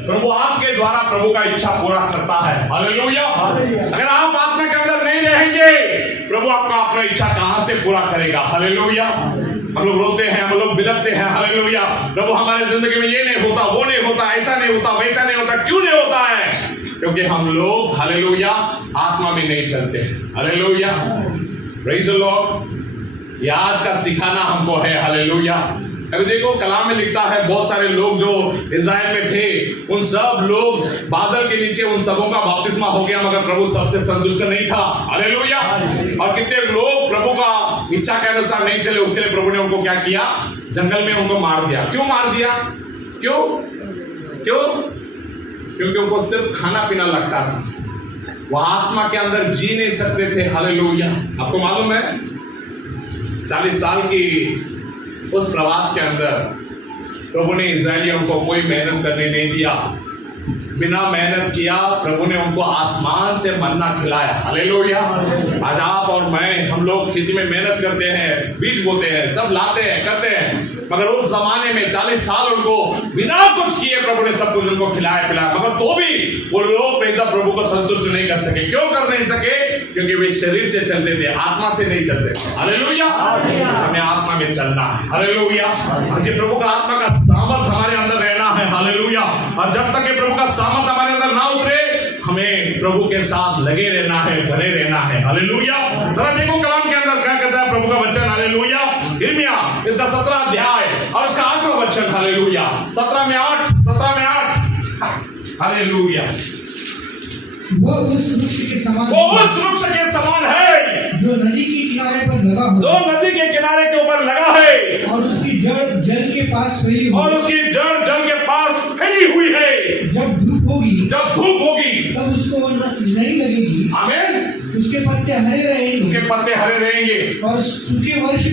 प्रभु आपके द्वारा प्रभु का इच्छा पूरा करता है। हालेलुया। अगर आप आत्मा के अंदर नहीं रहेंगे, प्रभु आपका अपना इच्छा कहां से पूरा करेगा? हालेलुया। हम लोग रोते हैं, हम लोग बिलखते हैं। हालेलुया। प्रभु हमारे जिंदगी में ये नहीं होता, वो नहीं होता, ऐसा नहीं होता, वैसा नहीं होता। क्यों नहीं होता है? क्योंकि हम लोग हालेलुया आत्मा में नहीं चलते। हालेलुया। Praise the Lord. ये आज का सिखाना हमको है। हालेलुया। अभी देखो कलाम में लिखता है, बहुत सारे लोग जो इज़राइल में थे, उन सब लोग बादल के नीचे उन सबों का बपतिस्मा हो गया, मगर प्रभु सबसे संतुष्ट नहीं था। हालेलुया। और कितने लोग प्रभु का इच्छा के अनुसार नहीं चले, उसके लिए प्रभु ने उनको क्या किया? जंगल में उनको मार दिया। क्यों मार दिया? क्यों? क्योंकि उनको सिर्फ खाना पीना लगता था, वह आत्मा के अंदर जी नहीं सकते थे। हालेलुया। आपको मालूम है 40 साल की उस प्रवास के अंदर प्रभु ने इज़राइलियों को कोई मेहनत करने नहीं दिया। बिना मेहनत किया प्रभु ने उनको आसमान से मन्ना खिलाया। हालेलुया। आज आप और मैं, हम लोग खेती में मेहनत करते हैं, बीज बोते हैं, सब लाते हैं, करते हैं, मगर उस जमाने में 40 साल उनको बिना कुछ किए प्रभु ने सब कुछ उनको खिलाया पिलाया, मगर तो भी वो लोग प्रभु को संतुष्ट नहीं कर सके। क्यों कर नहीं सके? क्योंकि वे शरीर से चलते थे, आत्मा से नहीं चलते। हालेलुया। हमें आत्मा में चलना है। हालेलुया। आज प्रभु का आत्मा का सामर्थ हमारे अंदर रहना है। हालेलुया। और जब तक प्रभु का सामर्थ हमारे अंदर ना उतरे, हमें प्रभु के साथ लगे रहना है, बने रहना है। हालेलुया। जरा देखो कलाम के अंदर क्या कहता है प्रभु का वचन। हालेलुया। यिर्मयाह इसका 17 अध्याय और उसका 8वां वचन। हालेलुया। 17 में 8। हालेलुया। वो उस वृक्ष के समान है जो नदी के किनारे पर लगा हो, जो नदी के किनारे के ऊपर लगा है, और उसकी जड़ जल के पास फैली हुई है। जब धूप होगी तब उसको रस नहीं लगेगी। आमीन। उसके पत्ते हरे रहेंगे और सूखे वर्ष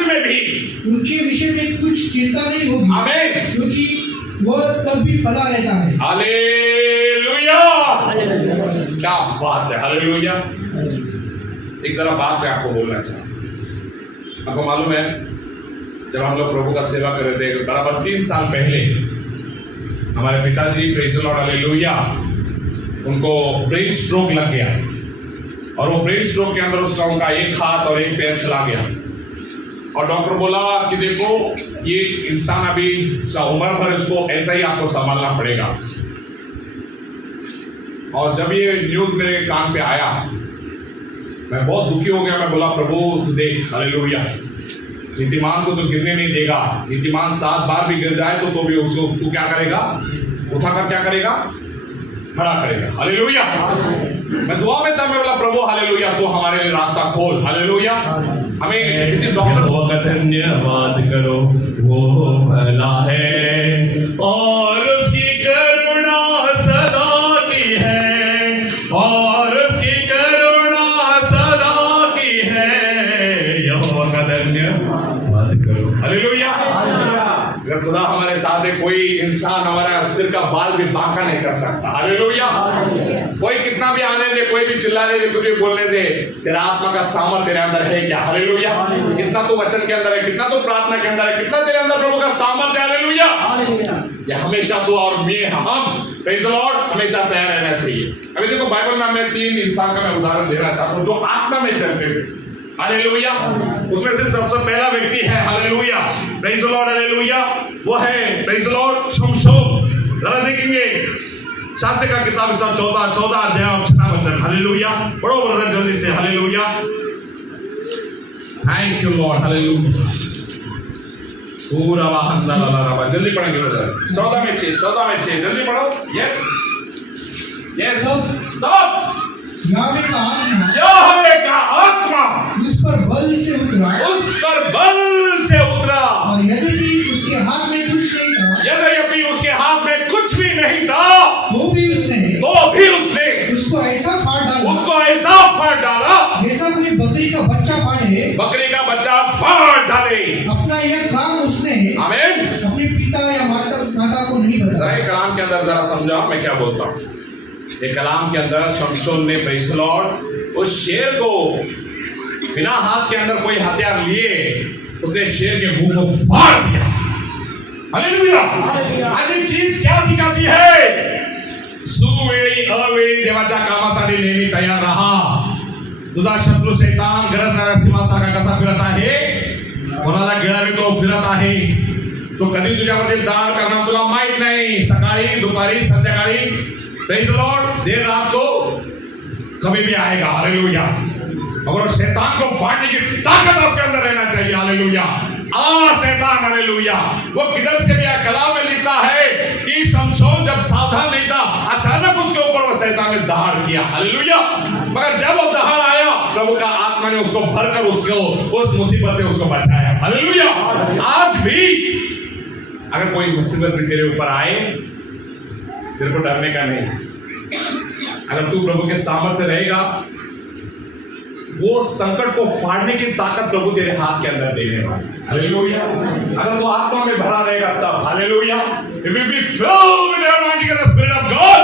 में भी उनके विषय में कुछ चिंता नहीं होगी। आमीन। क्योंकि वो तब भी फला रहता है। हालेलुया। क्या बात है। हालेलुया। एक जरा बात मैं आपको बोलना चाहता। आपको मालूम है, जब हम लोग प्रभु का सेवा कर रहे थे बराबर 3 साल पहले, हमारे पिताजी प्रेज़ द लॉर्ड हालेलुया, उनको ब्रेन स्ट्रोक लग गया। और वो ब्रेन स्ट्रोक के अंदर उसका उनका एक हाथ और एक पैर चला गया। और डॉक्टर बोला कि देखो ये इंसान अभी उसका उम्र भर इसको ऐसा ही आपको संभालना पड़ेगा। और जब ये न्यूज मेरे कान पे आया मैं बहुत दुखी हो गया। मैं बोला प्रभु तू देख, हालेलुया, नीतिमान को तो गिरने नहीं देगा। नीतिमान 7 बार भी गिर जाए तो भी उसको तू क्या करेगा, उठाकर क्या करेगा, खड़ा करेगा। हालेलुया। मैं दुआ में था, मैं बोला प्रभु हालेलुया तू हमारे लिए रास्ता खोल। हालेलुया। हमें किसी डॉक्टर वो धन्यवाद करो, वो भला है और उसकी करुणा सदा की है, और उसकी करुणा सदा की है। यहोवा का धन्यवाद करो। हालेलुया। अगर खुदा हमारे साथ है कोई इंसान हमारा सिर का बाल भी बांका नहीं कर सकता। हालेलुया। कोई कितना भी आने दे, कोई भी चिल्लाने दे, कुछ भी बोलने दे, तेरा आत्मा का सामर्थ तेरे अंदर है क्या? हालेलुया। कितना तो वचन के अंदर है, कितना तो प्रार्थना के अंदर है, कितना तेरे अंदर प्रभु का सामर्थ है। हालेलुया। ये हमेशा तो और हम प्रेज़ द लॉर्ड हमेशा तैयार रहना चाहिए। अभी देखो बाइबल में मैं 3 इंसान का मैं उदाहरण देना चाहता हूँ जो आत्मा में चलते थे। हालेलुया। उसमें से सबसे पहला व्यक्ति है, hallelujah, praise the Lord, hallelujah, वो है प्रेज़ द लॉर्ड शमशोन। जरा देखेंगे शास्त्र का किताब इसका 14 अध्याय और 6 वचन। हालेलुया। पढ़ो ब्रदर जल्दी से। Hallelujah. Thank you Lord. Hallelujah. पूरा वाहन सारा जल्दी पढ़ेंगे ब्रदर। 14 में 6 जल्दी पढ़ो। Yes yes. स्टॉप। यावे का आत्मा यावे का आत्मा उस पर बल से उतरा, उस पर बल से उतरा, और यद्यपि उसके हाथ में कुछ नहीं था, यद्यपि उसके हाथ में कुछ भी नहीं था, तो भी उसने उसको ऐसा फाड़ डाला जैसा कोई बकरी का बच्चा फाड़ डाले। अपना यह काम उसने आमीन। अपने पिता या माता को नहीं बताया। जरा कलाम के अंदर जरा समझा मैं क्या बोलता हूँ। ये कलाम के अंदर शमशोन ने प्रेज़ द लॉर्ड उस शेर को बिना हाथ के अंदर कोई हथियार लिए उसने शेर के मुंह को फाड़ दिया। हालेलुया। आज एक चीज क्या दिखाती है? सुवेळी अवेळी देवाच्या कामासाठी नेहमी तयार राहा। तुझा शत्रू शैतान गरजणाऱ्या सिंहासारखा कसा फिरत आहे, कोणाला गिळावे तो फिरत आहे। तो कधी तुझ्यावरती दाड करणार तुला माहित नाही। सकाळी दुपारी संध्याकाळी प्रेज़ द लॉर्ड देर रात को कभी भी आएगा। हालेलुया। और शैतान को फाड़ने की ताकत आपके अंदर रहना चाहिए। हालेलुया। शैतान, हालेलुया, वो किधर से भी कलाम में लिखता है कि शमशोन जब सावधान नहीं था अचानक उसके ऊपर वो शैतान ने दहाड़ किया। हालेलुया। मगर जब वो दहाड़ आया प्रभु का आत्मा ने उसको भरकर उसको उस मुसीबत से उसको बचाया। हालेलुया। आज भी अगर कोई मुसीबत भी तेरे ऊपर आए तेरे को डरने का नहीं। अगर तू प्रभु के सामर्थ्य रहेगा वो संकट को फाड़ने की ताकत प्रभु तेरे हाथ के अंदर देने वाला। हालेलुया। अगर तू आत्मा में भरा रहेगा तब, hallelujah, you will be filled with the anointing of the Spirit of God।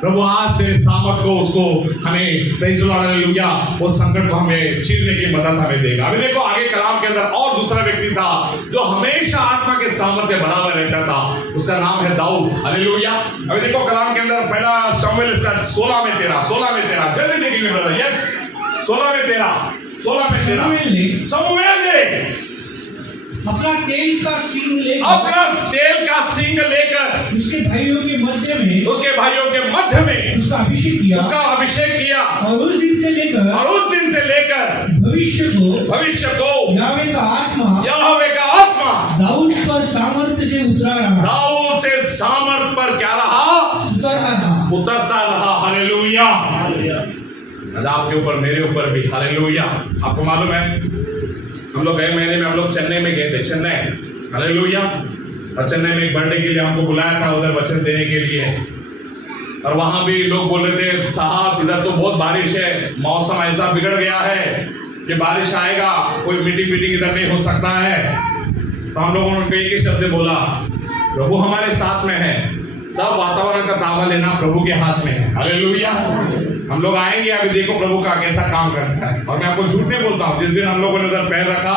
प्रभु आज तेरे सामर्थ को उसको हमें प्रेज़ द लॉर्ड, हालेलुया, वो संकट को हमें चीरने की मदद हमें देगा। अभी देखो आगे कलाम के अंदर और दूसरा व्यक्ति था जो हमेशा आत्मा के सामर्थ से भरा हुआ रहता था। उसका नाम है दाऊद। हालेलुया। अभी देखो कलाम के अंदर पहला शमूएल इसका 16 में 13 जल्दी देखेंगे ब्रदर। यस 16 में 13 शमूएल ने अपना तेल का सींग लेकर उसके भाइयों के मध्य में उसका अभिषेक किया और उस दिन से लेकर भविष्य को यावे का आत्मा दाऊद पर सामर्थ्य से उतरा रहा। दाऊद से सामर्थ पर क्या रहा? उतरता रहा। हालेलुया। आपके ऊपर मेरे ऊपर भी। हालेलुया। आपको मालूम है हम लोग गए महीने में हम लोग चेन्नई में गए थे। चेन्नई, हालेलुया। और चेन्नई में एक बर्थडे के लिए हमको बुलाया था उधर वचन देने के लिए। और वहां भी लोग बोल रहे थे साहब इधर तो बहुत बारिश है, मौसम ऐसा बिगड़ गया है कि बारिश आएगा, कोई मीटिंग इधर नहीं हो सकता है। तो हम लोगों ने एक ही शब्द बोला प्रभु हमारे साथ में है। सब वातावरण का ताबा लेना प्रभु के हाथ में है। हालेलुया। हम लोग आएंगे, अभी देखो प्रभु का कैसा काम करता है। और मैं आपको झूठ नहीं बोलता हूँ, जिस दिन हम लोगों ने उधर पैर रखा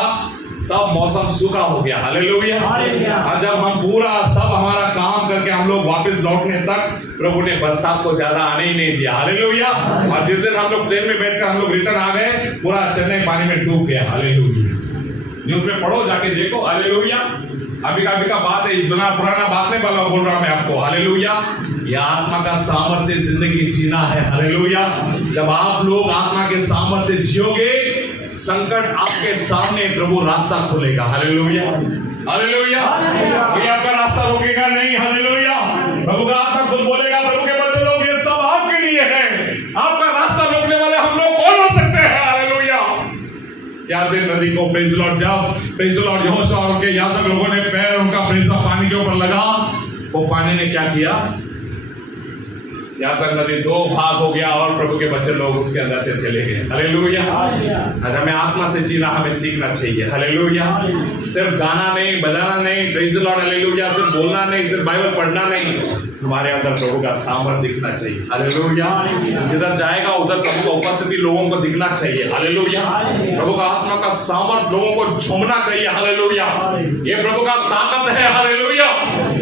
सब मौसम सूखा हो गया। हालेलुया। और जब हम पूरा सब हमारा काम करके हम लोग वापस लौटने तक प्रभु ने बरसात को ज्यादा आने ही नहीं दिया। हालेलुया। और जिस दिन हम लोग ट्रेन में बैठकर हम लोग रिटर्न आ गए, पूरा चेन्नई पानी में डूब गया। हालेलुया। न्यूज़ में पढ़ो, जाके देखो। हालेलुया। अभी का बात है, इतना पुराना बात नहीं बोल रहा मैं आपको। हालेलुया। ये आत्मा का सामर्थ्य से जिंदगी जीना है। हालेलुया। जब आप लोग आत्मा के सामर्थ्य से जियोगे, संकट आपके सामने प्रभु रास्ता खोलेगा। हालेलुया। हालेलुया। कोई आपका रास्ता रोकेगा नहीं। हालेलुया। प्रभु का आत्मा खुद बोलेगा, प्रभु के बच्चे लोग ये सब आपके लिए है, आपका रास्ता रोकने वाले हम लोग कौन हो सकते हैं। हालेलुया। याद है नदी को, प्रेज लॉर्ड, जब प्रेज लॉर्ड यहोशू और उनके याजक लोगों ने पैर उनका प्रेज पानी के ऊपर लगा, वो पानी ने क्या किया, यहाँ तक नदी दो भाग हो गया और प्रभु के बच्चे लोग उसके अंदर से चले गए। हालेलुया। आज हमें आत्मा से जीना हमें सीखना चाहिए। हालेलुया। सिर्फ गाना नहीं, बजाना नहीं, प्रेज लॉर्ड, हालेलुया, सिर्फ बोलना नहीं, सिर्फ बाइबल पढ़ना नहीं, हमारे अंदर प्रभु का सामर्थ्य दिखना चाहिए। हालेलुया। जिधर जाएगा उधर प्रभु का उपस्थिति लोगों को दिखना चाहिए। हालेलुया। प्रभु का आत्मा का सामर्थ्य लोगों को झूमना चाहिए। हालेलुया। ये प्रभु का ताकत है। हालेलुया।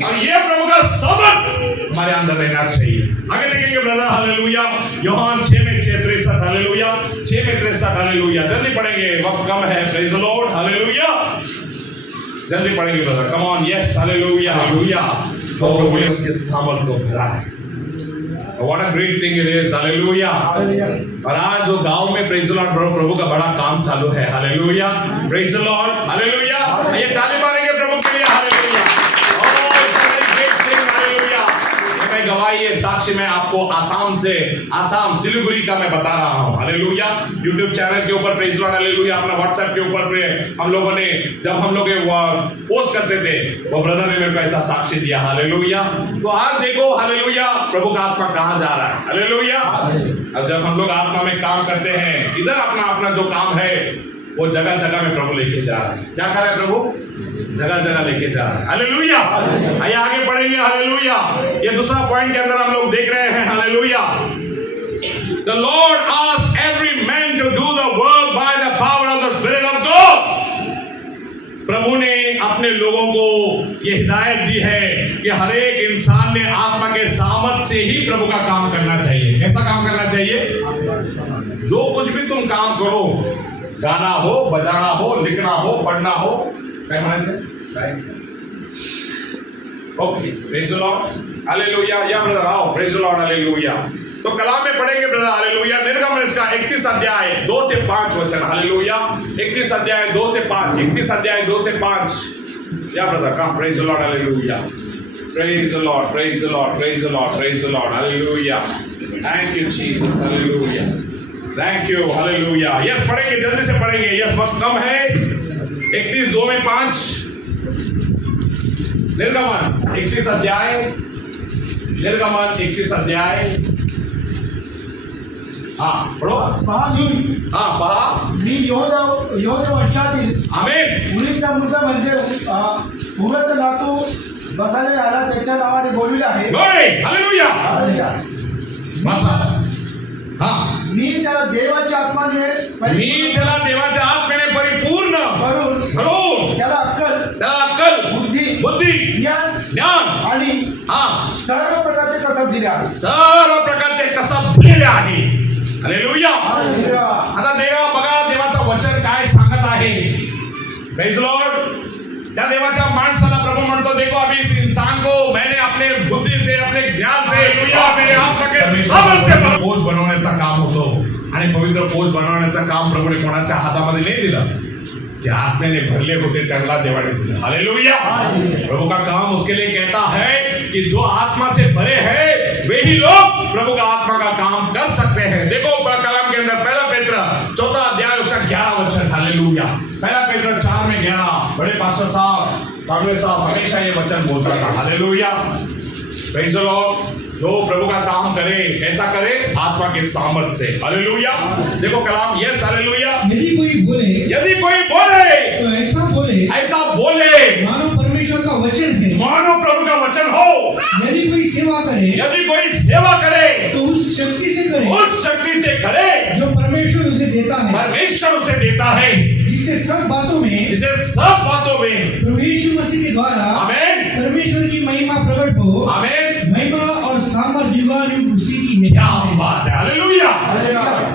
और ये प्रभु का सामर्थ्य हमारे अंदर रहना चाहिए। आगे देखेंगे ब्रदर। हालेलुया। यूहन्ना 6:63। हालेलुया। 6:63। हालेलुया। जल्दी पढ़ेंगे, वक्त कम है। Praise the Lord. हालेलुया। जल्दी पढ़ेंगे brother, come on. Yes. Hallelujah. Hallelujah. तो प्रभु ने उसके सामर्थ्य को भरा है। What a great thing it is. Hallelujah. और आज जो गांव में प्रेज द लॉर्ड प्रभु का बड़ा काम चालू है। Hallelujah. Praise the Lord. Hallelujah. ये ताली मारेंगे प्रभु के लिए। हालेलुया। गवाही है, साक्षी मैं आपको आसाम सिलीगुड़ी का मैं बता रहा हूँ। हालेलुया। यूट्यूब चैनल के ऊपर प्रेज लॉर्ड, हालेलुया, अपना व्हाट्सएप के ऊपर पे हम लोगों ने जब हम लोग पोस्ट करते थे, वो ब्रदर ने मेरे को ऐसा साक्षी दिया। हालेलुया। तो आज देखो, हालेलुया, प्रभु का आत्मा कहाँ जा रहा है। हालेलुया। अब जब हम लोग आत्मा में काम करते हैं, इधर अपना अपना जो काम है वो जगह जगह में प्रभु लेके जा रहा है। क्या कर रहा है प्रभु? जगह जगह लेके जा रहा है। हालेलुया। आइए आगे बढ़ेंगे। हालेलुया। ये दूसरा पॉइंट के अंदर हम लोग देख रहे हैं। Hallelujah. The Lord asks every man to do the work by the power of the Spirit of God. प्रभु ने अपने लोगों को ये हिदायत दी है कि हर एक इंसान ने आत्मा के सामर्थ्य से ही प्रभु का काम करना चाहिए। कैसा काम करना चाहिए? जो कुछ भी तुम काम करो, गाना हो, बजाना हो, लिखना हो, पढ़ना हो, क्या माने से? Okay. Praise the Lord. Hallelujah. या ब्रदर आओ, प्रेज द लॉर्ड। हालेलुया। तो कलाम में पढ़ेंगे ब्रदर। हालेलुया। निर्गमन इसका 31 अध्याय 2 से 5 वचन। हालेलुया। 31 अध्याय 2 से 5। 31 अध्याय 2 से 5। या brother come. Praise the Lord. Hallelujah. Praise the Lord. Praise the Lord. Praise the Lord. Praise the Lord. Hallelujah. Thank you Jesus. Hallelujah. Thank you. Hallelujah. Yes, पढ़ेंगे, जल्दी से पढ़ेंगे। यस, वक्त कम है। 31 2 में 5। निर्गमन 31 अध्याय। निर्गमन 31 अध्याय। हाँ पढ़ो। हाँ पहा। मी योद्या वर्षातील आमेन। मुलीचा मुलगा म्हणजे उगत नातू बसायला आला, त्याच्या नावाने बोलविले आहे। हालेलुया। हालेलुया। वाचा। हाँ, मी त्याला देवाच्या आत्म्याने परिपूर्ण करून त्याला अक्कल बुद्धी ज्ञान आणि सर्व प्रकारचे कसब दिले आहे। सर्व प्रकारचे कसब दिलेले आहे। हालेलुया। आता देवाचं वचन काय सांगत आहे? Praise Lord. त्या देवाच्या माणसाला प्रभु म्हणतो, देखो अभी इस इंसान को मैंने अपने बुद्धि से, अपने ज्ञान से, मेरे आत्मा के सामर्थ्य पर पोष बनवण्याचा काम होतो। आणि पवित्र पोष बनवण्याचा काम प्रभूने कोणाच्या हातामध्ये नाही दिलं, जे आत्म्याने भरले होते त्यांना देवाने दिलं। हालेलुया। प्रभु का काम उसके लिए कहता है कि जो आत्मा से भरे हैं वे ही लोग प्रभु का आत्मा का काम कर सकते हैं। देखो कलाम के अंदर 1 पेत्र 4 अध्याय उसका 11 वचन। हालेलुया। 1 पेत्र 4 में 11। बड़े पास्टर साहब, कांग्रे साहब हमेशा ये वचन बोलता था। हालेलुया। Praise the Lord. जो प्रभु का काम करे, ऐसा करे आत्मा के सामर्थ्य से। हालेलुया। देखो कलाम। यस। हालेलुया। यदि कोई बोले तो ऐसा बोले मानो परमेश्वर का वचन है, मानो प्रभु का वचन हो। यदि कोई सेवा करे तो उस शक्ति से करे जो परमेश्वर उसे देता है, जिससे सब बातों में प्रभु यीशु मसीह के द्वारा आमीन परमेश्वर की महिमा प्रकट हो। आमीन। महिमा और सामर्थ युगानुयुग उसी की है। क्या बात है, हालेलुया।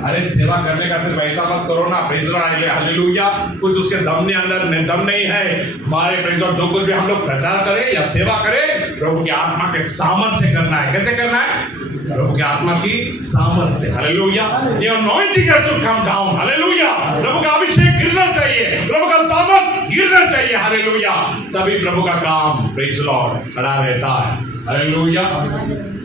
अरे सेवा करने का सिर्फ ऐसा मत करो ना, प्रेज लॉर्ड, हालेलुया। कुछ उसके दम ने अंदर में दम नहीं है हमारे प्रेज लॉर्ड। जो कुछ भी हम लोग प्रचार करें या सेवा करें, प्रभु की आत्मा के सामर्थ से करना है। कैसे करना है? प्रभु की आत्मा की सामर्थ से, हालेलुया। ये anointing has to come down, hallelujah. प्रभु का अभिषेक गिरना चाहिए, प्रभु का सामर्थ गिरना चाहिए, हालेलुया। तभी प्रभु का काम प्रेज लॉर्ड खड़ा रहता है, हालेलुया।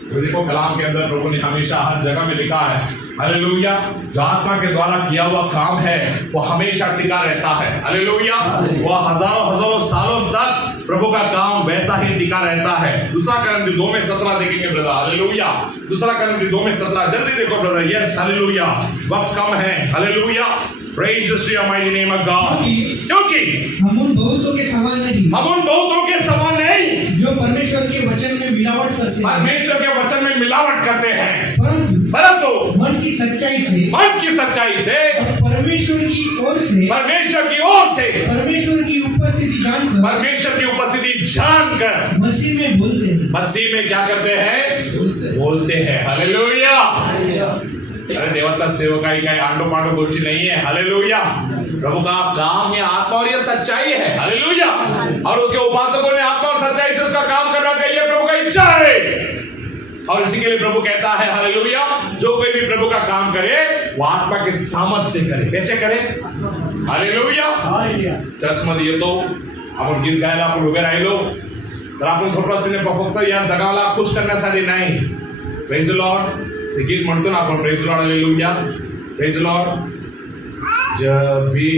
तो देखो कलाम के अंदर प्रभु ने हमेशा हर जगह में लिखा है, हालेलुया, जो आत्मा के द्वारा किया हुआ काम है वो हमेशा टिका रहता है, हालेलुया। वो हजारों हजारों सालों तक प्रभु का काम वैसा ही टिका रहता है। दूसरा करंती 2:17 देखेंगे ब्रदर, हालेलुया। दूसरा करंती 2:17 जल्दी देखो ब्रदर। Yes, hallelujah. वक्त कम है, hallelujah. Praise the mighty name of God. क्योंकि हम उन बहुतों के समान नहीं, हम उन बहुतों के समान नहीं जो परमेश्वर के वचन में मिलावट करते हैं, परमेश्वर के वचन में मिलावट करते हैं, परंतु परंतु मन की सच्चाई से और परमेश्वर की ओर से परमेश्वर की उपस्थिति जानकर मसीह में बोलते हैं। मसीह में क्या करते हैं? बोलते हैं, हालेलुया। अरे देवाचा सेवकाई काही आंडो पांडो गोष्टी नहीं है, हालेलुया। प्रभु का काम ये आत्मा और ये सच्चाई है, हालेलुया। और उसके उपासकों ने आत्मा और सच्चाई से उसका काम करना चाहिए, प्रभु का इच्छा है। और इसी के लिए प्रभु कहता है, हालेलुया, जो कोई भी प्रभु का काम करे वो आत्मा के सामर्थ से करे। कैसे करे? हालेलुया। चर्च मध्ये येतो, आपण गीत गायला आपण उभे राहिलो तर आपण थोडं फक्त या जगाला खुश करण्यासाठी नाही, प्रेज लॉर्ड, ते गीत म्हणतो ना आपण, praise Lord, hallelujah, praise Lord. जब भी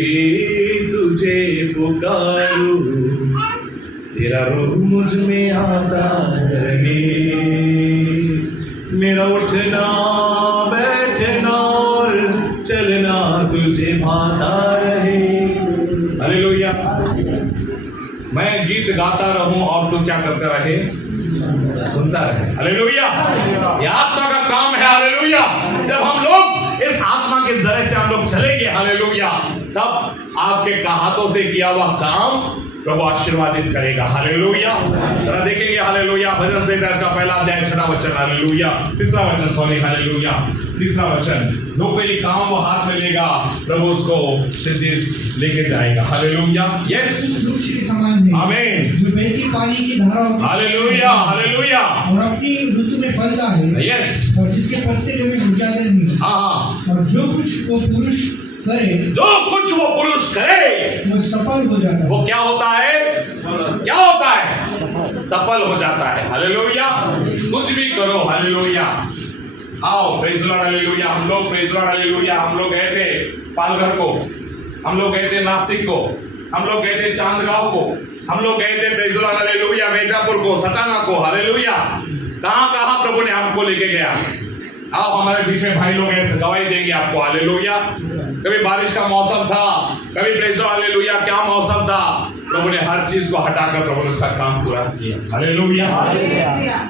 तुझे पुकारूं तेरा रूह मुझ में आता रहे, मेरा उठना बैठना और चलना तुझे भाता रहे, हालेलुया। मैं गीत गाता रहूं और तू क्या करता रहे? सुनता रहे, हालेलुया। ये आत्मा का काम है, हालेलुया। जब हम लोग इस आत्मा के जरिए से हम लोग चलेंगे, हालेलुया, तब आपके हाथों से किया हुआ काम प्रभु आशीर्वादित करेगा, हालेलुया। जरा देखेंगे, हालेलुया, भजन संहिता इसका पहला अध्याय 6वां वचन, हालेलुया, तीसरा वचन, सॉरी, हालेलुया, तीसरा वचन। जो कोई काम वो हाथ में लेगा प्रभु उसको सिद्धि लेके जाएगा, हालेलुया। यस, वृक्ष के समान है, आमीन, जो बहती पानी की धाराओं, हालेलुया, हालेलुया, और अपनी ऋतु में फलता है, यस, और जिसके पत्ते कभी मुरझाते नहीं। हाँ, और जो कुछ वो पुरुष करे वो सफल हो जाता है। वो क्या होता है? क्या होता है? सफल हो जाता है, हालेलुया। कुछ भी करो, हालेलुया। आओ, प्रेज लॉर्ड, हालेलुया। हम लोग प्रेज लॉर्ड, हालेलुया, हम लोग गए थे पालघर को, हम लोग गए थे नासिक को, हम लोग गए थे चांदगांव को, हम लोग गए थे प्रेज लॉर्ड, हालेलुया, मिर्जापुर को, सटाना को, हालेलुया। कहां प्रभु ने हमको लेके गया। आओ, हमारे बीच में भाई लोग ऐसे गवाही देंगे आपको, हालेलुया। कभी बारिश का मौसम था, कभी प्रेज लॉर्ड, हालेलुया, क्या मौसम था, प्रभु ने हर चीज को हटाकर प्रभु ने उसका काम पूरा किया, हालेलुया।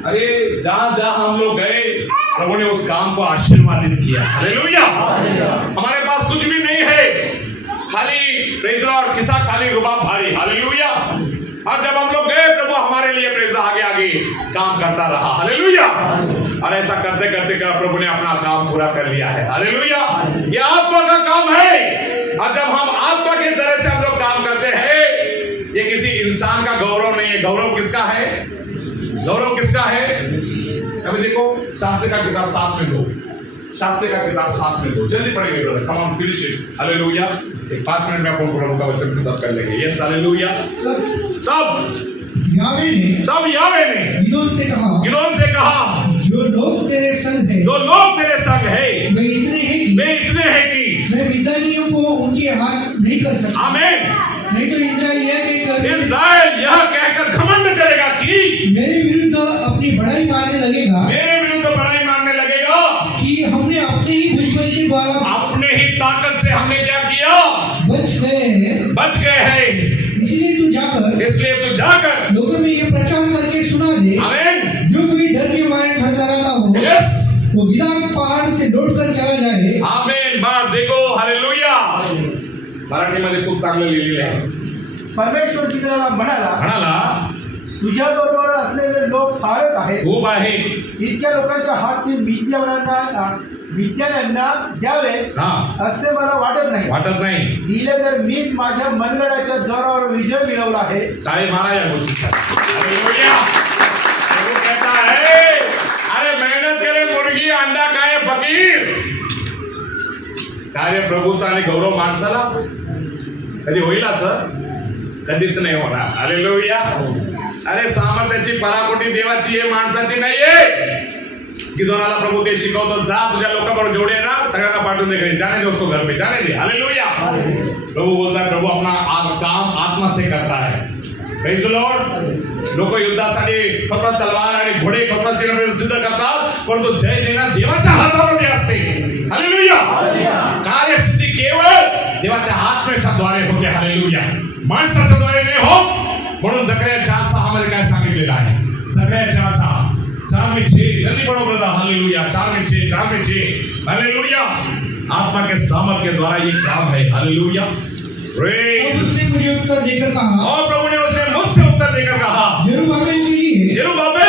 अरे जहां जहां हम लोग गए प्रभु ने उस काम को आशीर्वादित किया, हालेलुया। हमारे पास कुछ भी नहीं है, खाली प्रेज लॉर्ड, किसा खाली रुबाब भारी, हालेलुया। और जब हम लोग गए प्रभु हमारे लिए प्रेज आगे आगे काम करता रहा, हालेलुया। और ऐसा करते करते प्रभु ने अपना काम पूरा कर लिया है, हालेलुया। ये आत्मा का काम है। और जब हम आत्मा के जरिए से हम लोग काम करते हैं, ये किसी इंसान का गौरव नहीं है। गौरव किसका है? गौरव किसका है? अभी देखो, शास्त्र का किताब साथ में दो, शास्त्र का किताब साथ में दो, जल्दी पढ़ेंगे brother, come on, finish it, hallelujah. 5 minute में अपन प्रभु का वचन खत्म कर लेंगे। Yes, hallelujah. तब यावे ने गिदोन से कहा, जो लोग तेरे संग है, वे इतने हैं कि मैं मिद्यानियों को उनके हाथ नहीं कर सकता। आमीन। नहीं तो इस्राएल यह कहकर घमंड करेगा कि मेरे विरुद्ध अपनी बड़ाई मारने लगेगा, कि हमने अपने ही दुश्मन के द्वारा, अपने ही ताकत से हमने क्या किया? बच गए हैं। इसलिए तू जाकर लोगों में ये प्रचार करके सुना दे, आमीन, जो कोई डर के मारे थरथराता हो, यस, वो गिलाद पहाड़ से लौट कर चला जाए। आमीन। बस देखो, हालेलुया। मराठीमध्ये खूप चांगलं लिहिलेलं आहे. परमेश्वर तिला म्हणाला, म्हणाला तुझ्या बरोबर असलेले लोक फारच आहेत. खूप आहे. इतक्या लोकांच्या हात ती मिद्यान्यांना द्यावे हा असे मला वाटत नाही. वाटत नाही. दिले तर मीच माझ्या मनगडाच्या जोरावर विजय मिळवला आहे. ताली मारा या गोष्टीचा. हालेलुया. प्रभू कहता है, अरे मेहनत करे मुर्गी अंडा खाए फकीर. कार्य प्रभूचा आणि गौरव माणसाला कधी होईल असं? कधीच नाही होणार. हालेलुया. अरे सामर्थ्याची पराकोटी देवाची आहे, माणसाची नाहीये. गिदोनाला प्रभू ते शिकवतो, जा तुझ्या लोकांबरोबर जेवढे आहे ना सगळ्यांना पाठवून दे घरी, जाने दे उसको घर पे, जाने दे. हालेलुया. प्रभू बोलता है, प्रभू अपना काम आत्मा से करता है. Praise the Lord. लोक युद्धासाठी फक्त तलवार आणि घोडे फक्त सिद्ध करतात, परंतु जय देणं देवाच्या हातामध्ये असते. हालेलुया. कार्यसिद्धी केवळ देवाच्या आत्म्याच्या द्वारे होते. हालेलुया. माणसाच्या द्वारे नाही होत. म्हणून जकरिया 4:6 मध्ये काय सांगितलेलं आहे? जकरिया 4:6 जल्दी पढ़ो ब्रदर. हालेलुया. 4:6 हालेलुया. आत्मा के सामर्थ्य के द्वारा ये काम है. हालेलुया. और उसने मुझे उत्तर देकर कहा, और प्रभु ने उसे मुझसे उत्तर देकर कहा, जेरुब्बाबेल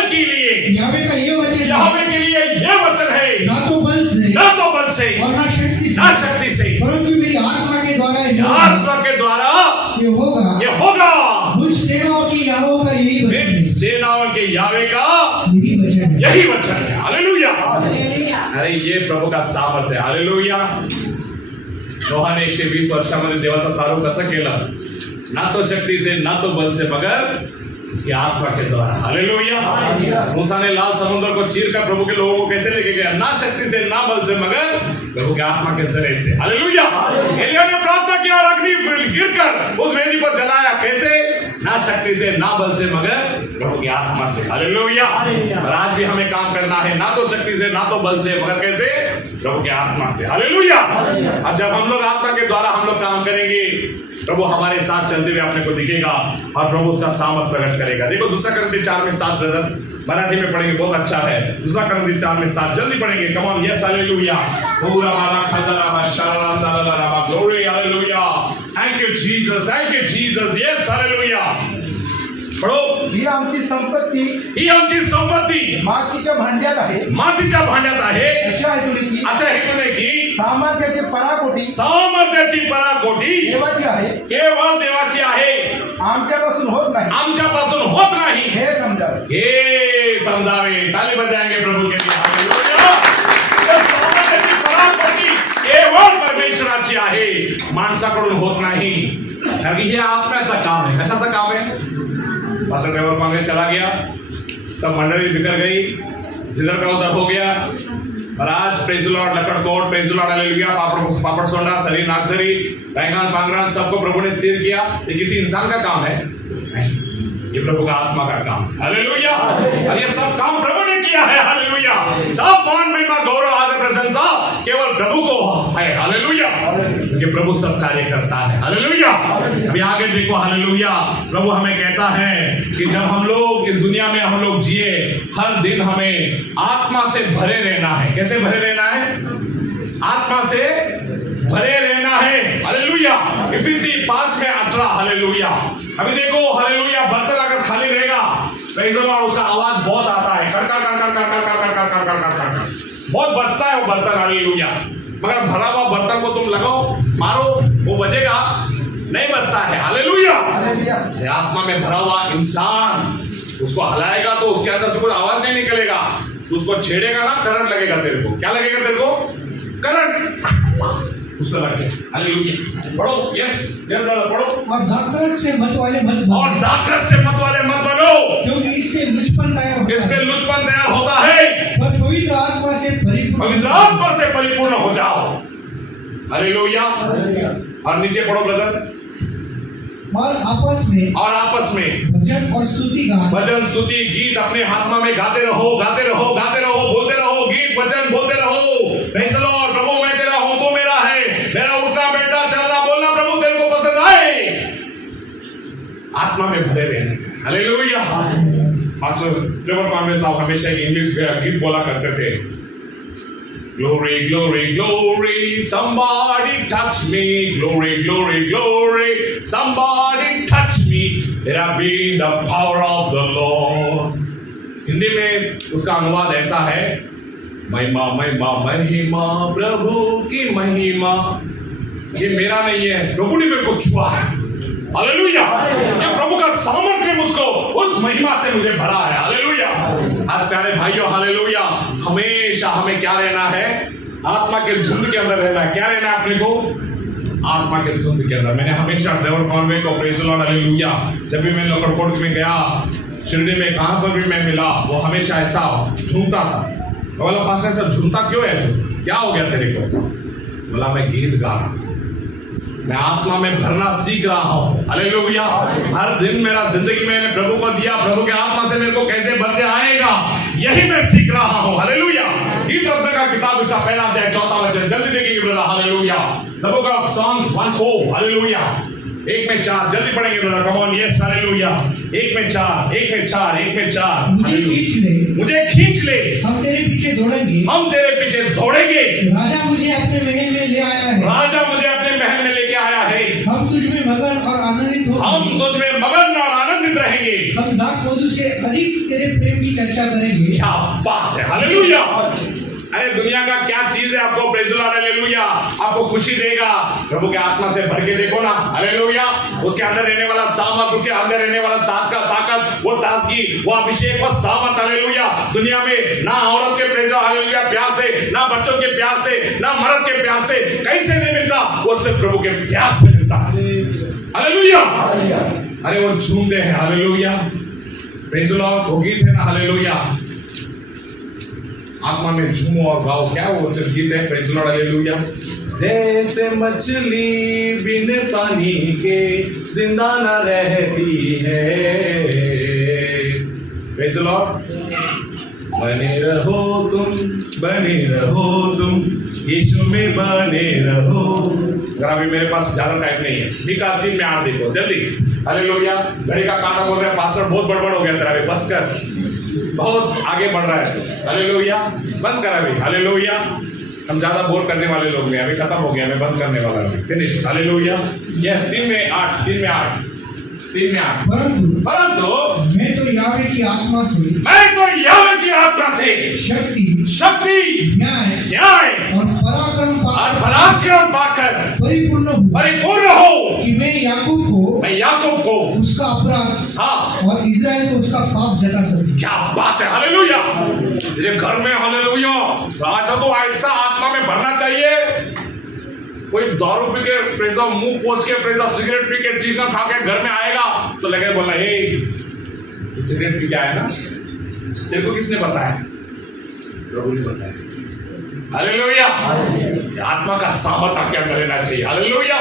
के लिए यावे का ये वचन, यहोवा के लिए ये वचन है, ना तो बल से और ना शक्ति से, परंतु मेरी आत्मा के द्वारा आत्मा के द्वारा ये होगा. मुझ सेनाओं की यहोवा का यही वचन है. सेनाओं के यावे का यही वचन है. हालेलुया. अरे ये प्रभु का सामर्थ्य आहे. हालेलुया. नोहाने 120 वर्षामध्ये देवाचा तारू कसं केलं? ना तो शक्ति से ना तो बल से मगर इसकी आत्मा के द्वारा. हालेलुया. मूसा ने लाल समुद्र को चीर कर प्रभु के लोगों को कैसे लेके गया? ना शक्ति से ना बल से मगर प्रभु के आत्मा के जरिए से. हालेलुया. एलिया ने प्रार्थना किया और अग्नि गिरकर उस वेदी पर जलाया. कैसे? ना शक्ति से ना बल से मगर प्रभु की आत्मा से. हालेलुया. और आज भी हमें काम करना है, ना तो शक्ति से ना तो बल से मगर कैसे? प्रभु की आत्मा से. हालेलुया. और जब हम लोग आत्मा के द्वारा हम लोग काम करेंगे, प्रभु हमारे साथ चलते हुए अपने को दिखेगा और प्रभु उसका सामर्थ प्रकट करेगा. देखो 2 Corinthians 4:7 ब्रदर, मराठी में पढ़ेंगे, बहुत अच्छा है. 2 Corinthians 4:7 जल्दी पढ़ेंगे. Come on. यस. हालेलुया. पूरा मारा खंडरा माशाल्लाह दादा glory. Hallelujah. Thank you Jesus. Thank you Jesus. Yes. Hallelujah. पढ़ो. ही आमची संपत्ती ही आमची संपत्ती मातीच्या भांड्यात आहे. मातीच्या भांड्यात आहे. अशा हेतूने की अशा हेतूने की सामर्थ्याची पराकोटी सामर्थ्याची पराकोटी देवाची आहे, केवळ देवाची आहे, आमच्यापासून होत नाही. आमच्यापासून होत नाही. हे समजावे. हे समजावे. ताली बजाएंगे प्रभू के लिए. हालेलुया. तर सामर्थ्याची पराकोटी केवळ परमेश्वराची आहे, माणसाकडून होत नाही. कारण की हे आत्म्याचं काम आहे. कशाचं काम आहे? पास्टर ड्राइवर मांगे चला गया, सब मंडली बिखर गई, जिधर का उधर हो गया. और आज प्रेज लॉर्ड लकड़कोट, प्रेज लॉर्ड हालेलुया, पापड़ सोंडा, सरी नागसरी, बैंगन पांगरान सबको प्रभु ने स्थिर किया. ये किसी इंसान का काम है? नहीं, ये प्रभु का आत्मा का काम. हालेलुया. और ये सब काम प्रभु ने किया है. हालेलुया. सब मान महिमा गौरव आदर प्रशंसा केवल प्रभु को है. हालेलुया. क्योंकि प्रभु सब कार्य करता है. हालेलुया. अभी आगे देखो. हालेलुया. प्रभु हमें कहता है कि जब हम लोग इस दुनिया में हम लोग जिए, हर दिन हमें आत्मा से भरे रहना है. कैसे भरे रहना है? आत्मा से भरे रहना है. हालेलुया. इफिसी 5:18. हालेलुया. अभी देखो. हालेलुया. बर्तन अगर खाली रहेगा, प्रेज़ द लॉर्ड, उसका आवाज बहुत आता है, कर कर कर कर कर कर कर कर कर कर कर कर बहुत बजता है वो बर्तन. हालेलुया. मगर भरा हुआ बर्तन को तुम लगाओ, मारो, वो बजेगा? नहीं बजता है. हालेलुया. आत्मा में भरा हुआ इंसान उसको हलाएगा तो उसके अंदर से कोई आवाज नहीं निकलेगा. तो उसको छेड़ेगा ना, करंट लगेगा तेरे को. क्या लगेगा तेरे को? करंट. उसको लग गया. हालेलुया. पढ़ो. यस. यस ब्रदर पढ़ो. और दाखरस से मत वाले मत बनो, और दाखरस से मत वाले मत बनो, क्योंकि इससे लुचपन तैयार होता इसमें है. लुचपन तैयार होता है. पर पवित्र आत्मा से पवित्र आत्मा से परिपूर्ण हो जाओ. हालेलुया. और नीचे पढ़ो ब्रदर. और आपस में भजन और स्तुति गान, भजन स्तुति गीत अपने आत्मा में गाते रहो, गाते रहो, गाते रहो, बोलते रहो, गीत वचन बोलते रहो. Praise the Lord. प्रभु मैं तेरा हूं, तू मेरा है. मेरा उठना बैठना चलना बोलना प्रभु तेरे को पसंद आए. आत्मा में भरे रहने. हालेलुया. मास्टर ट्रेवर पांडे साहब हमेशा एक इंग्लिश गीत बोला करते थे. Glory, glory, glory, somebody touch me. Glory, glory, glory, somebody touch me. It have been the power of the Lord. Hindi में उसका अनुवाद ऐसा है, महिमा महिमा महिमा प्रभु की महिमा। ये मेरा नहीं है, प्रभु ने मेरे को छुआ है। हालेलुया! ये प्रभु का सामर्थ्य मुझको उस महिमा से मुझे भरा है। हालेलुया! आज प्यारे भाइयों, हालेलुया, हमेशा हमें क्या रहना है? आत्मा के धुंध के अंदर रहना है। क्या रहना है अपने को? आत्मा के धुंध के अंदर। मैंने हमेशा ड्राइवर कॉन्वे को प्रेज़ द लॉर्ड, हालेलुया, जब भी मैं लोकरकोट में गया, शिरडी में कहां पर भी मैं मिला, वो हमेशा ऐसा झूमता था। बोला पास ऐसा झूमता क्यों है? क्या हो गया तेरे को? बोला मैं गीत गा रहा हूं, मैं आत्मा में भरना सीख रहा हूं। हालेलुया! हर दिन मेरा जिंदगी मैंने प्रभु को दिया, प्रभु के आत्मा से मेरे को कैसे भरते आएगा, यही मैं सीख रहा हूं। हालेलुया! गीत रत्न का किताब इसका पहला अध्याय 4वां वचन जल्दी देखेंगे brother. Hallelujah! The book of songs 1:4। Hallelujah! 1 में 4 जल्दी पढ़ेंगे brother. Come on, yes, hallelujah. 1 में 4, 1 में 4, 1 में 4। मुझे खींच ले, हम तेरे पीछे दौड़ेंगे, हम तेरे पीछे दौड़ेंगे। राजा मुझे अपने महल में ले आया है, राजा मुझे अपने महल में लेके आया है। हम तुझ में मगन और आनंदित हो, हम तुझ में मगन और आनंदित रहेंगे। हम दाख मधु से अधिक तेरे प्रेम की चर्चा करेंगे। क्या बात है! हालेलुया! अरे दुनिया का क्या चीज है आपको प्रेज़ द लॉर्ड, हालेलुया, आपको खुशी देगा? प्रभु के आत्मा से भर के देखो ना, हालेलुया, उसके अंदर रहने वाला सामर्थ, उसके अंदर रहने वाला ताकत, वो ताजगी, वो अभिषेक, वो सामर्थ, हालेलुया, दुनिया में ना औरत के प्रेज़ हालेलुया प्यार से, ना बच्चों के प्यार से, ना मर्द के प्यार से कैसे नहीं मिलता, वो सिर्फ प्रभु के प्यार से मिलता है। हालेलुया! अरे वो झूमते हैं, हालेलुया, प्रेज़ द लॉर्ड, वो गीत है ना, हालेलुया, आत्मा में झूमो और गाओ। क्या वो गीत है? Praise the Lord, hallelujah. जैसे मछली बिन पानी के जिंदा न रहती है, प्रेज़ द लॉर्ड, बने रहो तुम यीशु में बने रहो। अगर अभी मेरे पास ज्यादा टाइम नहीं है, निका 3 में 8 देखो जल्दी। हालेलुया! घड़ी का कांटा बोल रहा है, पास्टर बहुत बड़बड़ हो गया तेरा, अभी बस कर, बहुत आगे बढ़ रहा है। हालेलुया! बंद कर अभी। हालेलुया! हम ज्यादा बोर करने वाले लोग नहीं, अभी खत्म हो गया, मैं बंद करने वाला हूँ, फिनिश। हालेलुया! यस, 3 में 8, 3 में 8, 3 में 8। परंतु मैं तो यावे की आत्मा से शक्ति, न्याय और पराक्रम पाकर परिपूर्ण हो, कि मैं याकूब को उसका अपराध, हाँ, और इज़राइल को उसका पाप जता सकूं। क्या बात है! हालेलुया! ये घर में, हालेलुया, राजा तो ऐसा आत्मा में भरना चाहिए। कोई दारू पी के प्रेज़ा, मुंह पोंछ के प्रेज़ा, सिगरेट पी के, चीज़ा खा के घर में आएगा तो लगे बोलना, हे सिगरेट पी के आया ना, तेरे को किसने बताया? प्रभु ने बताया। हालेलुया! आत्मा का सामर्थ आपके अंदर रहना चाहिए। हालेलुया!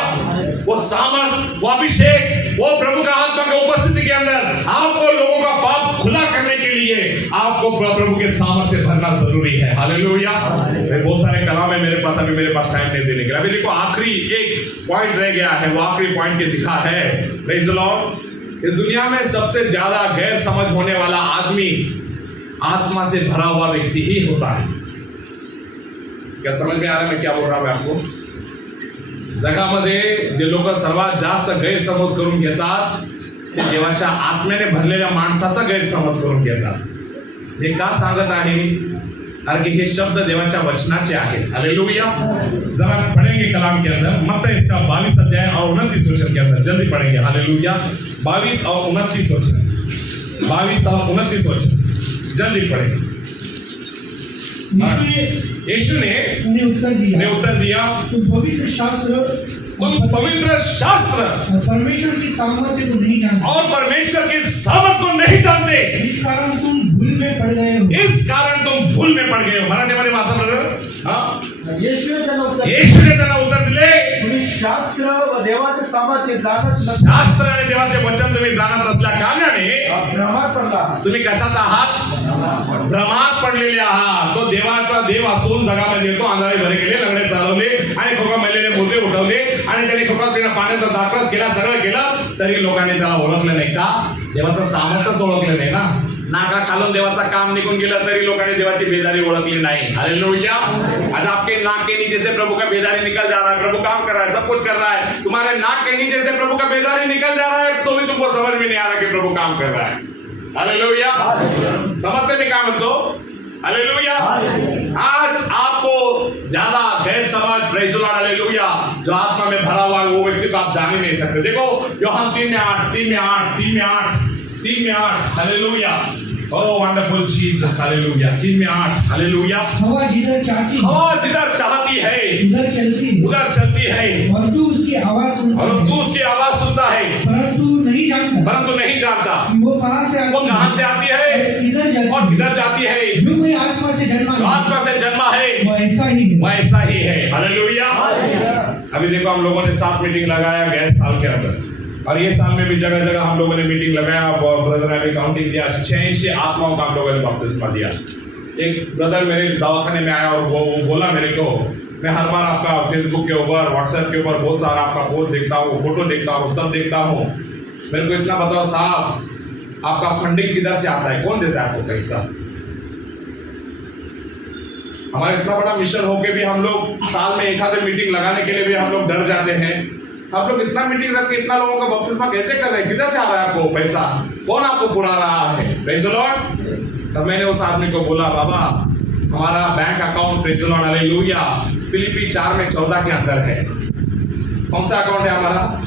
वो सामर्थ, वो अभिषेक, वो प्रभु का आत्मा की उपस्थिति के अंदर आपको लोगों का पाप खुला करने के लिए आपको प्रभु के सामर्थ से भरना जरूरी है। हालेलुया! बहुत सारे कलाम है मेरे पास, अभी मेरे पास टाइम नहीं देने के लिए। अभी देखो आखिरी एक पॉइंट रह गया है, वो आखिरी पॉइंट के दिखा है। Praise the Lord! इस दुनिया में सबसे ज्यादा गैर समझ होने वाला आदमी आत्मा से भरा हुआ व्यक्ति ही होता है। क्या समझ में आ रहा है मैं क्या बोल रहा हूं आपको? जगामध्ये जे लोक सर्वात जास्त गैरसमज करून घेतात ते देवाच्या आत्म्याने भरलेल्या माणसाचा गैरसमज करून घेतात। हे का सांगत आहे? कारण की हे शब्द देवाच्या वचनाचे आहेत। हालेलुया! जरा पढ़ेंगे कलाम के अंदर, मत्ती इसका 22 अध्याय और 29 वचन के अंदर जल्दी पढ़ेंगे। हालेलुया! 22 और 29 वचन, 22 और 29 वचन जल्दी पढ़ेंगे। यीशु ने उत्तर दिया, तुम पवित्र शास्त्र और परमेश्वर की सामर्थ्य को नहीं जानते, और परमेश्वर के सामर्थ को नहीं जानते, इस कारण तुम भूल में पड़ गए हो। मराठीमध्ये वाचा ब्रदर। हाँ, येशूने त्यांना उत्तर दिले, तुम्ही शास्त्र व देवाचे सामर्थ्य जाणत नसता, शास्त्र आणि देवाचे वचन तुम्ही जाणत नसल्या कारणाने भ्रमात पडला। तुम्ही कशात आहात? भ्रमात पडलेले आहात। तो देवाचा देव असून जगामध्ये येतो, आंधळे भरे केले, लंगडे चालवले आणि खोका मेलेले मुर्दे उठवले आणि त्याने खोकात पिणं पाण्याचा दाखलाच केला, सगळं केलं, तरी लोकांनी त्याला ओळखलं नाही का? देवाचं सामर्थ्यच ओळखलं नाही ना। नाका खालून देवाचा काम निघून गेलं तरी लोकांनी देवाची बेदारी ओळखली नहीं। हालेलुया। आज आपके नाक के नीचे से प्रभु का बेदारी निकल जा रहा है, प्रभु काम कर रहा है, सब कुछ कर रहा है, तुम्हारे नाक के नीचे से प्रभु का बेदारी निकल जा रहा है, तो भी तुमको समझ में नहीं आ रहा कि प्रभु काम कर रहा है। हालेलुया। समझते भी काम तो हालेलुया। आज आपको ज्यादा गैर समझ प्रेज़ द लॉर्ड हालेलुया जो आत्मा में भरा हुआ है वो व्यक्ति को आप जान ही नहीं सकते। देखो यूहन्ना 3:8 hallelujah. Oh wonderful Jesus hallelujah. 3:8 hallelujah. हवा जिधर चाहती है हवा जिधर चाहती है उधर चलती है और तू उसकी आवाज सुनता है परंतु नहीं जानता कि वो कहाँ से आती है और किधर जाती है। जो कोई आत्मा से जन्मा है वो ऐसा ही है। हालेलुया। अभी देखो हम लोगों ने 7 मीटिंग लगाया गए साल के अंदर, और ये साल में भी जगह जगह हम लोगों ने मीटिंग लगाया, ब्रदर ने काउंटिंग दिया, 86 आत्माओं का हम लोगों ने बपतिस्मा दिया। एक ब्रदर मेरे दवाखाने में आया और वो बोला मेरे को, मैं हर बार आपका फेसबुक के ऊपर व्हाट्सएप के ऊपर बहुत सारा आपका पोस्ट देखता हूँ, फोटो देखता हूँ, सब देखता हूँ, मेरे को इतना बताओ साहब आपका फंडिंग किधर से आता है, कौन देता है आपको पैसा। हमारा इतना बड़ा मिशन होके भी हम लोग साल में एक आधे मीटिंग लगाने के लिए भी हम लोग डर जाते हैं। आप लोग इतना मीटिंग रख के इतना लोगों का बपतिस्मा कैसे कर रहे हैं, किधर से आ रहा है आपको पैसा, कौन आपको बुला रहा है। Praise the Lord. तब मैंने उस आदमी को बोला बाबा हमारा bank account praise the Lord hallelujah फिलिपी 4:14 के अंदर है। कौन सा अकाउंट है हमारा?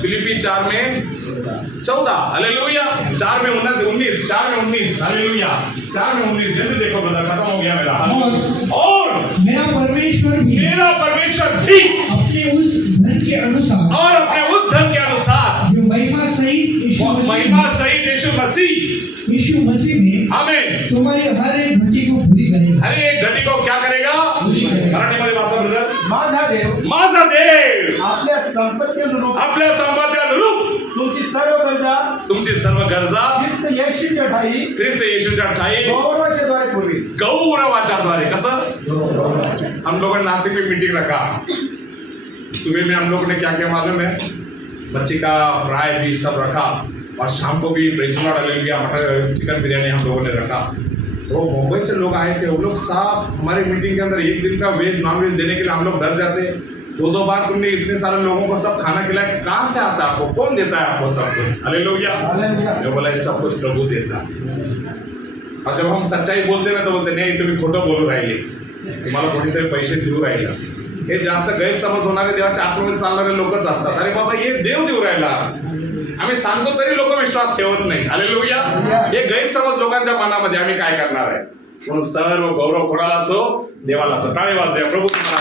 फिलिपी 4:14 हालेलुया। 4:19 हालेलुया। 4:19 जैसे देखो ब्रदर खत्म हो गया मेरा। और मेरा परमेश्वर भी अपने उस धन के अनुसार जो महिमा सहित यीशु मसीह में आमीन तुम्हारी हर एक घटी को पूरी करेगा। हर एक घटी को क्या करेगा? मराठीमध्ये वाचा ब्रदर। माझा देव आपल्या संपत्ती अनुरूप तुमची सर्व गरजा ख्रिस्त येशूच्या ठाई गौरवाच्या द्वारे कसं। हम लोगों ने नासिक में मीटिंग रखा, सुबह में हम लोगों ने क्या क्या मालूम है, मच्छी का फ्राई भी सब रखा, और शाम को भी praise the Lord hallelujah mutton chicken biryani हम लोगों ने रखा। तो मुंबई से लोग आए थे, वो लोग साहब हमारी मीटिंग के अंदर एक दिन का वेज नॉन वेज देने के लिए हम लोग डर जाते। 2-2 बार तुमने इतने सारे लोगों को सब खाना खिलाया, कहाँ से आता है आपको, कौन देता है आपको सब कुछ। हालेलुया। जो बोला ये सब कुछ प्रभु देता। और जब हम सच्चाई बोलते ना तो बोलते नहीं तुम्ही खोटं बोलू राहिले, तुम्हाला कोणीतरी पैसे देऊ राहिला। हे जास्त गैरसमज होणारे देवाच्या आत्म्यामध्ये चालणारे लोकच असतात। अरे बाबा हे देव देऊ राहिला, आम्ही सांगतो तरी लोक विश्वास ठेवत नाही। हालेलुया। हे गैरसमज लोकांच्या मनामध्ये, आम्ही काय करणार आहे। म्हणून सर्व गौरव कोणाला असो, देवाला असो। टाळी वाजूया प्रभू तुम्हाला।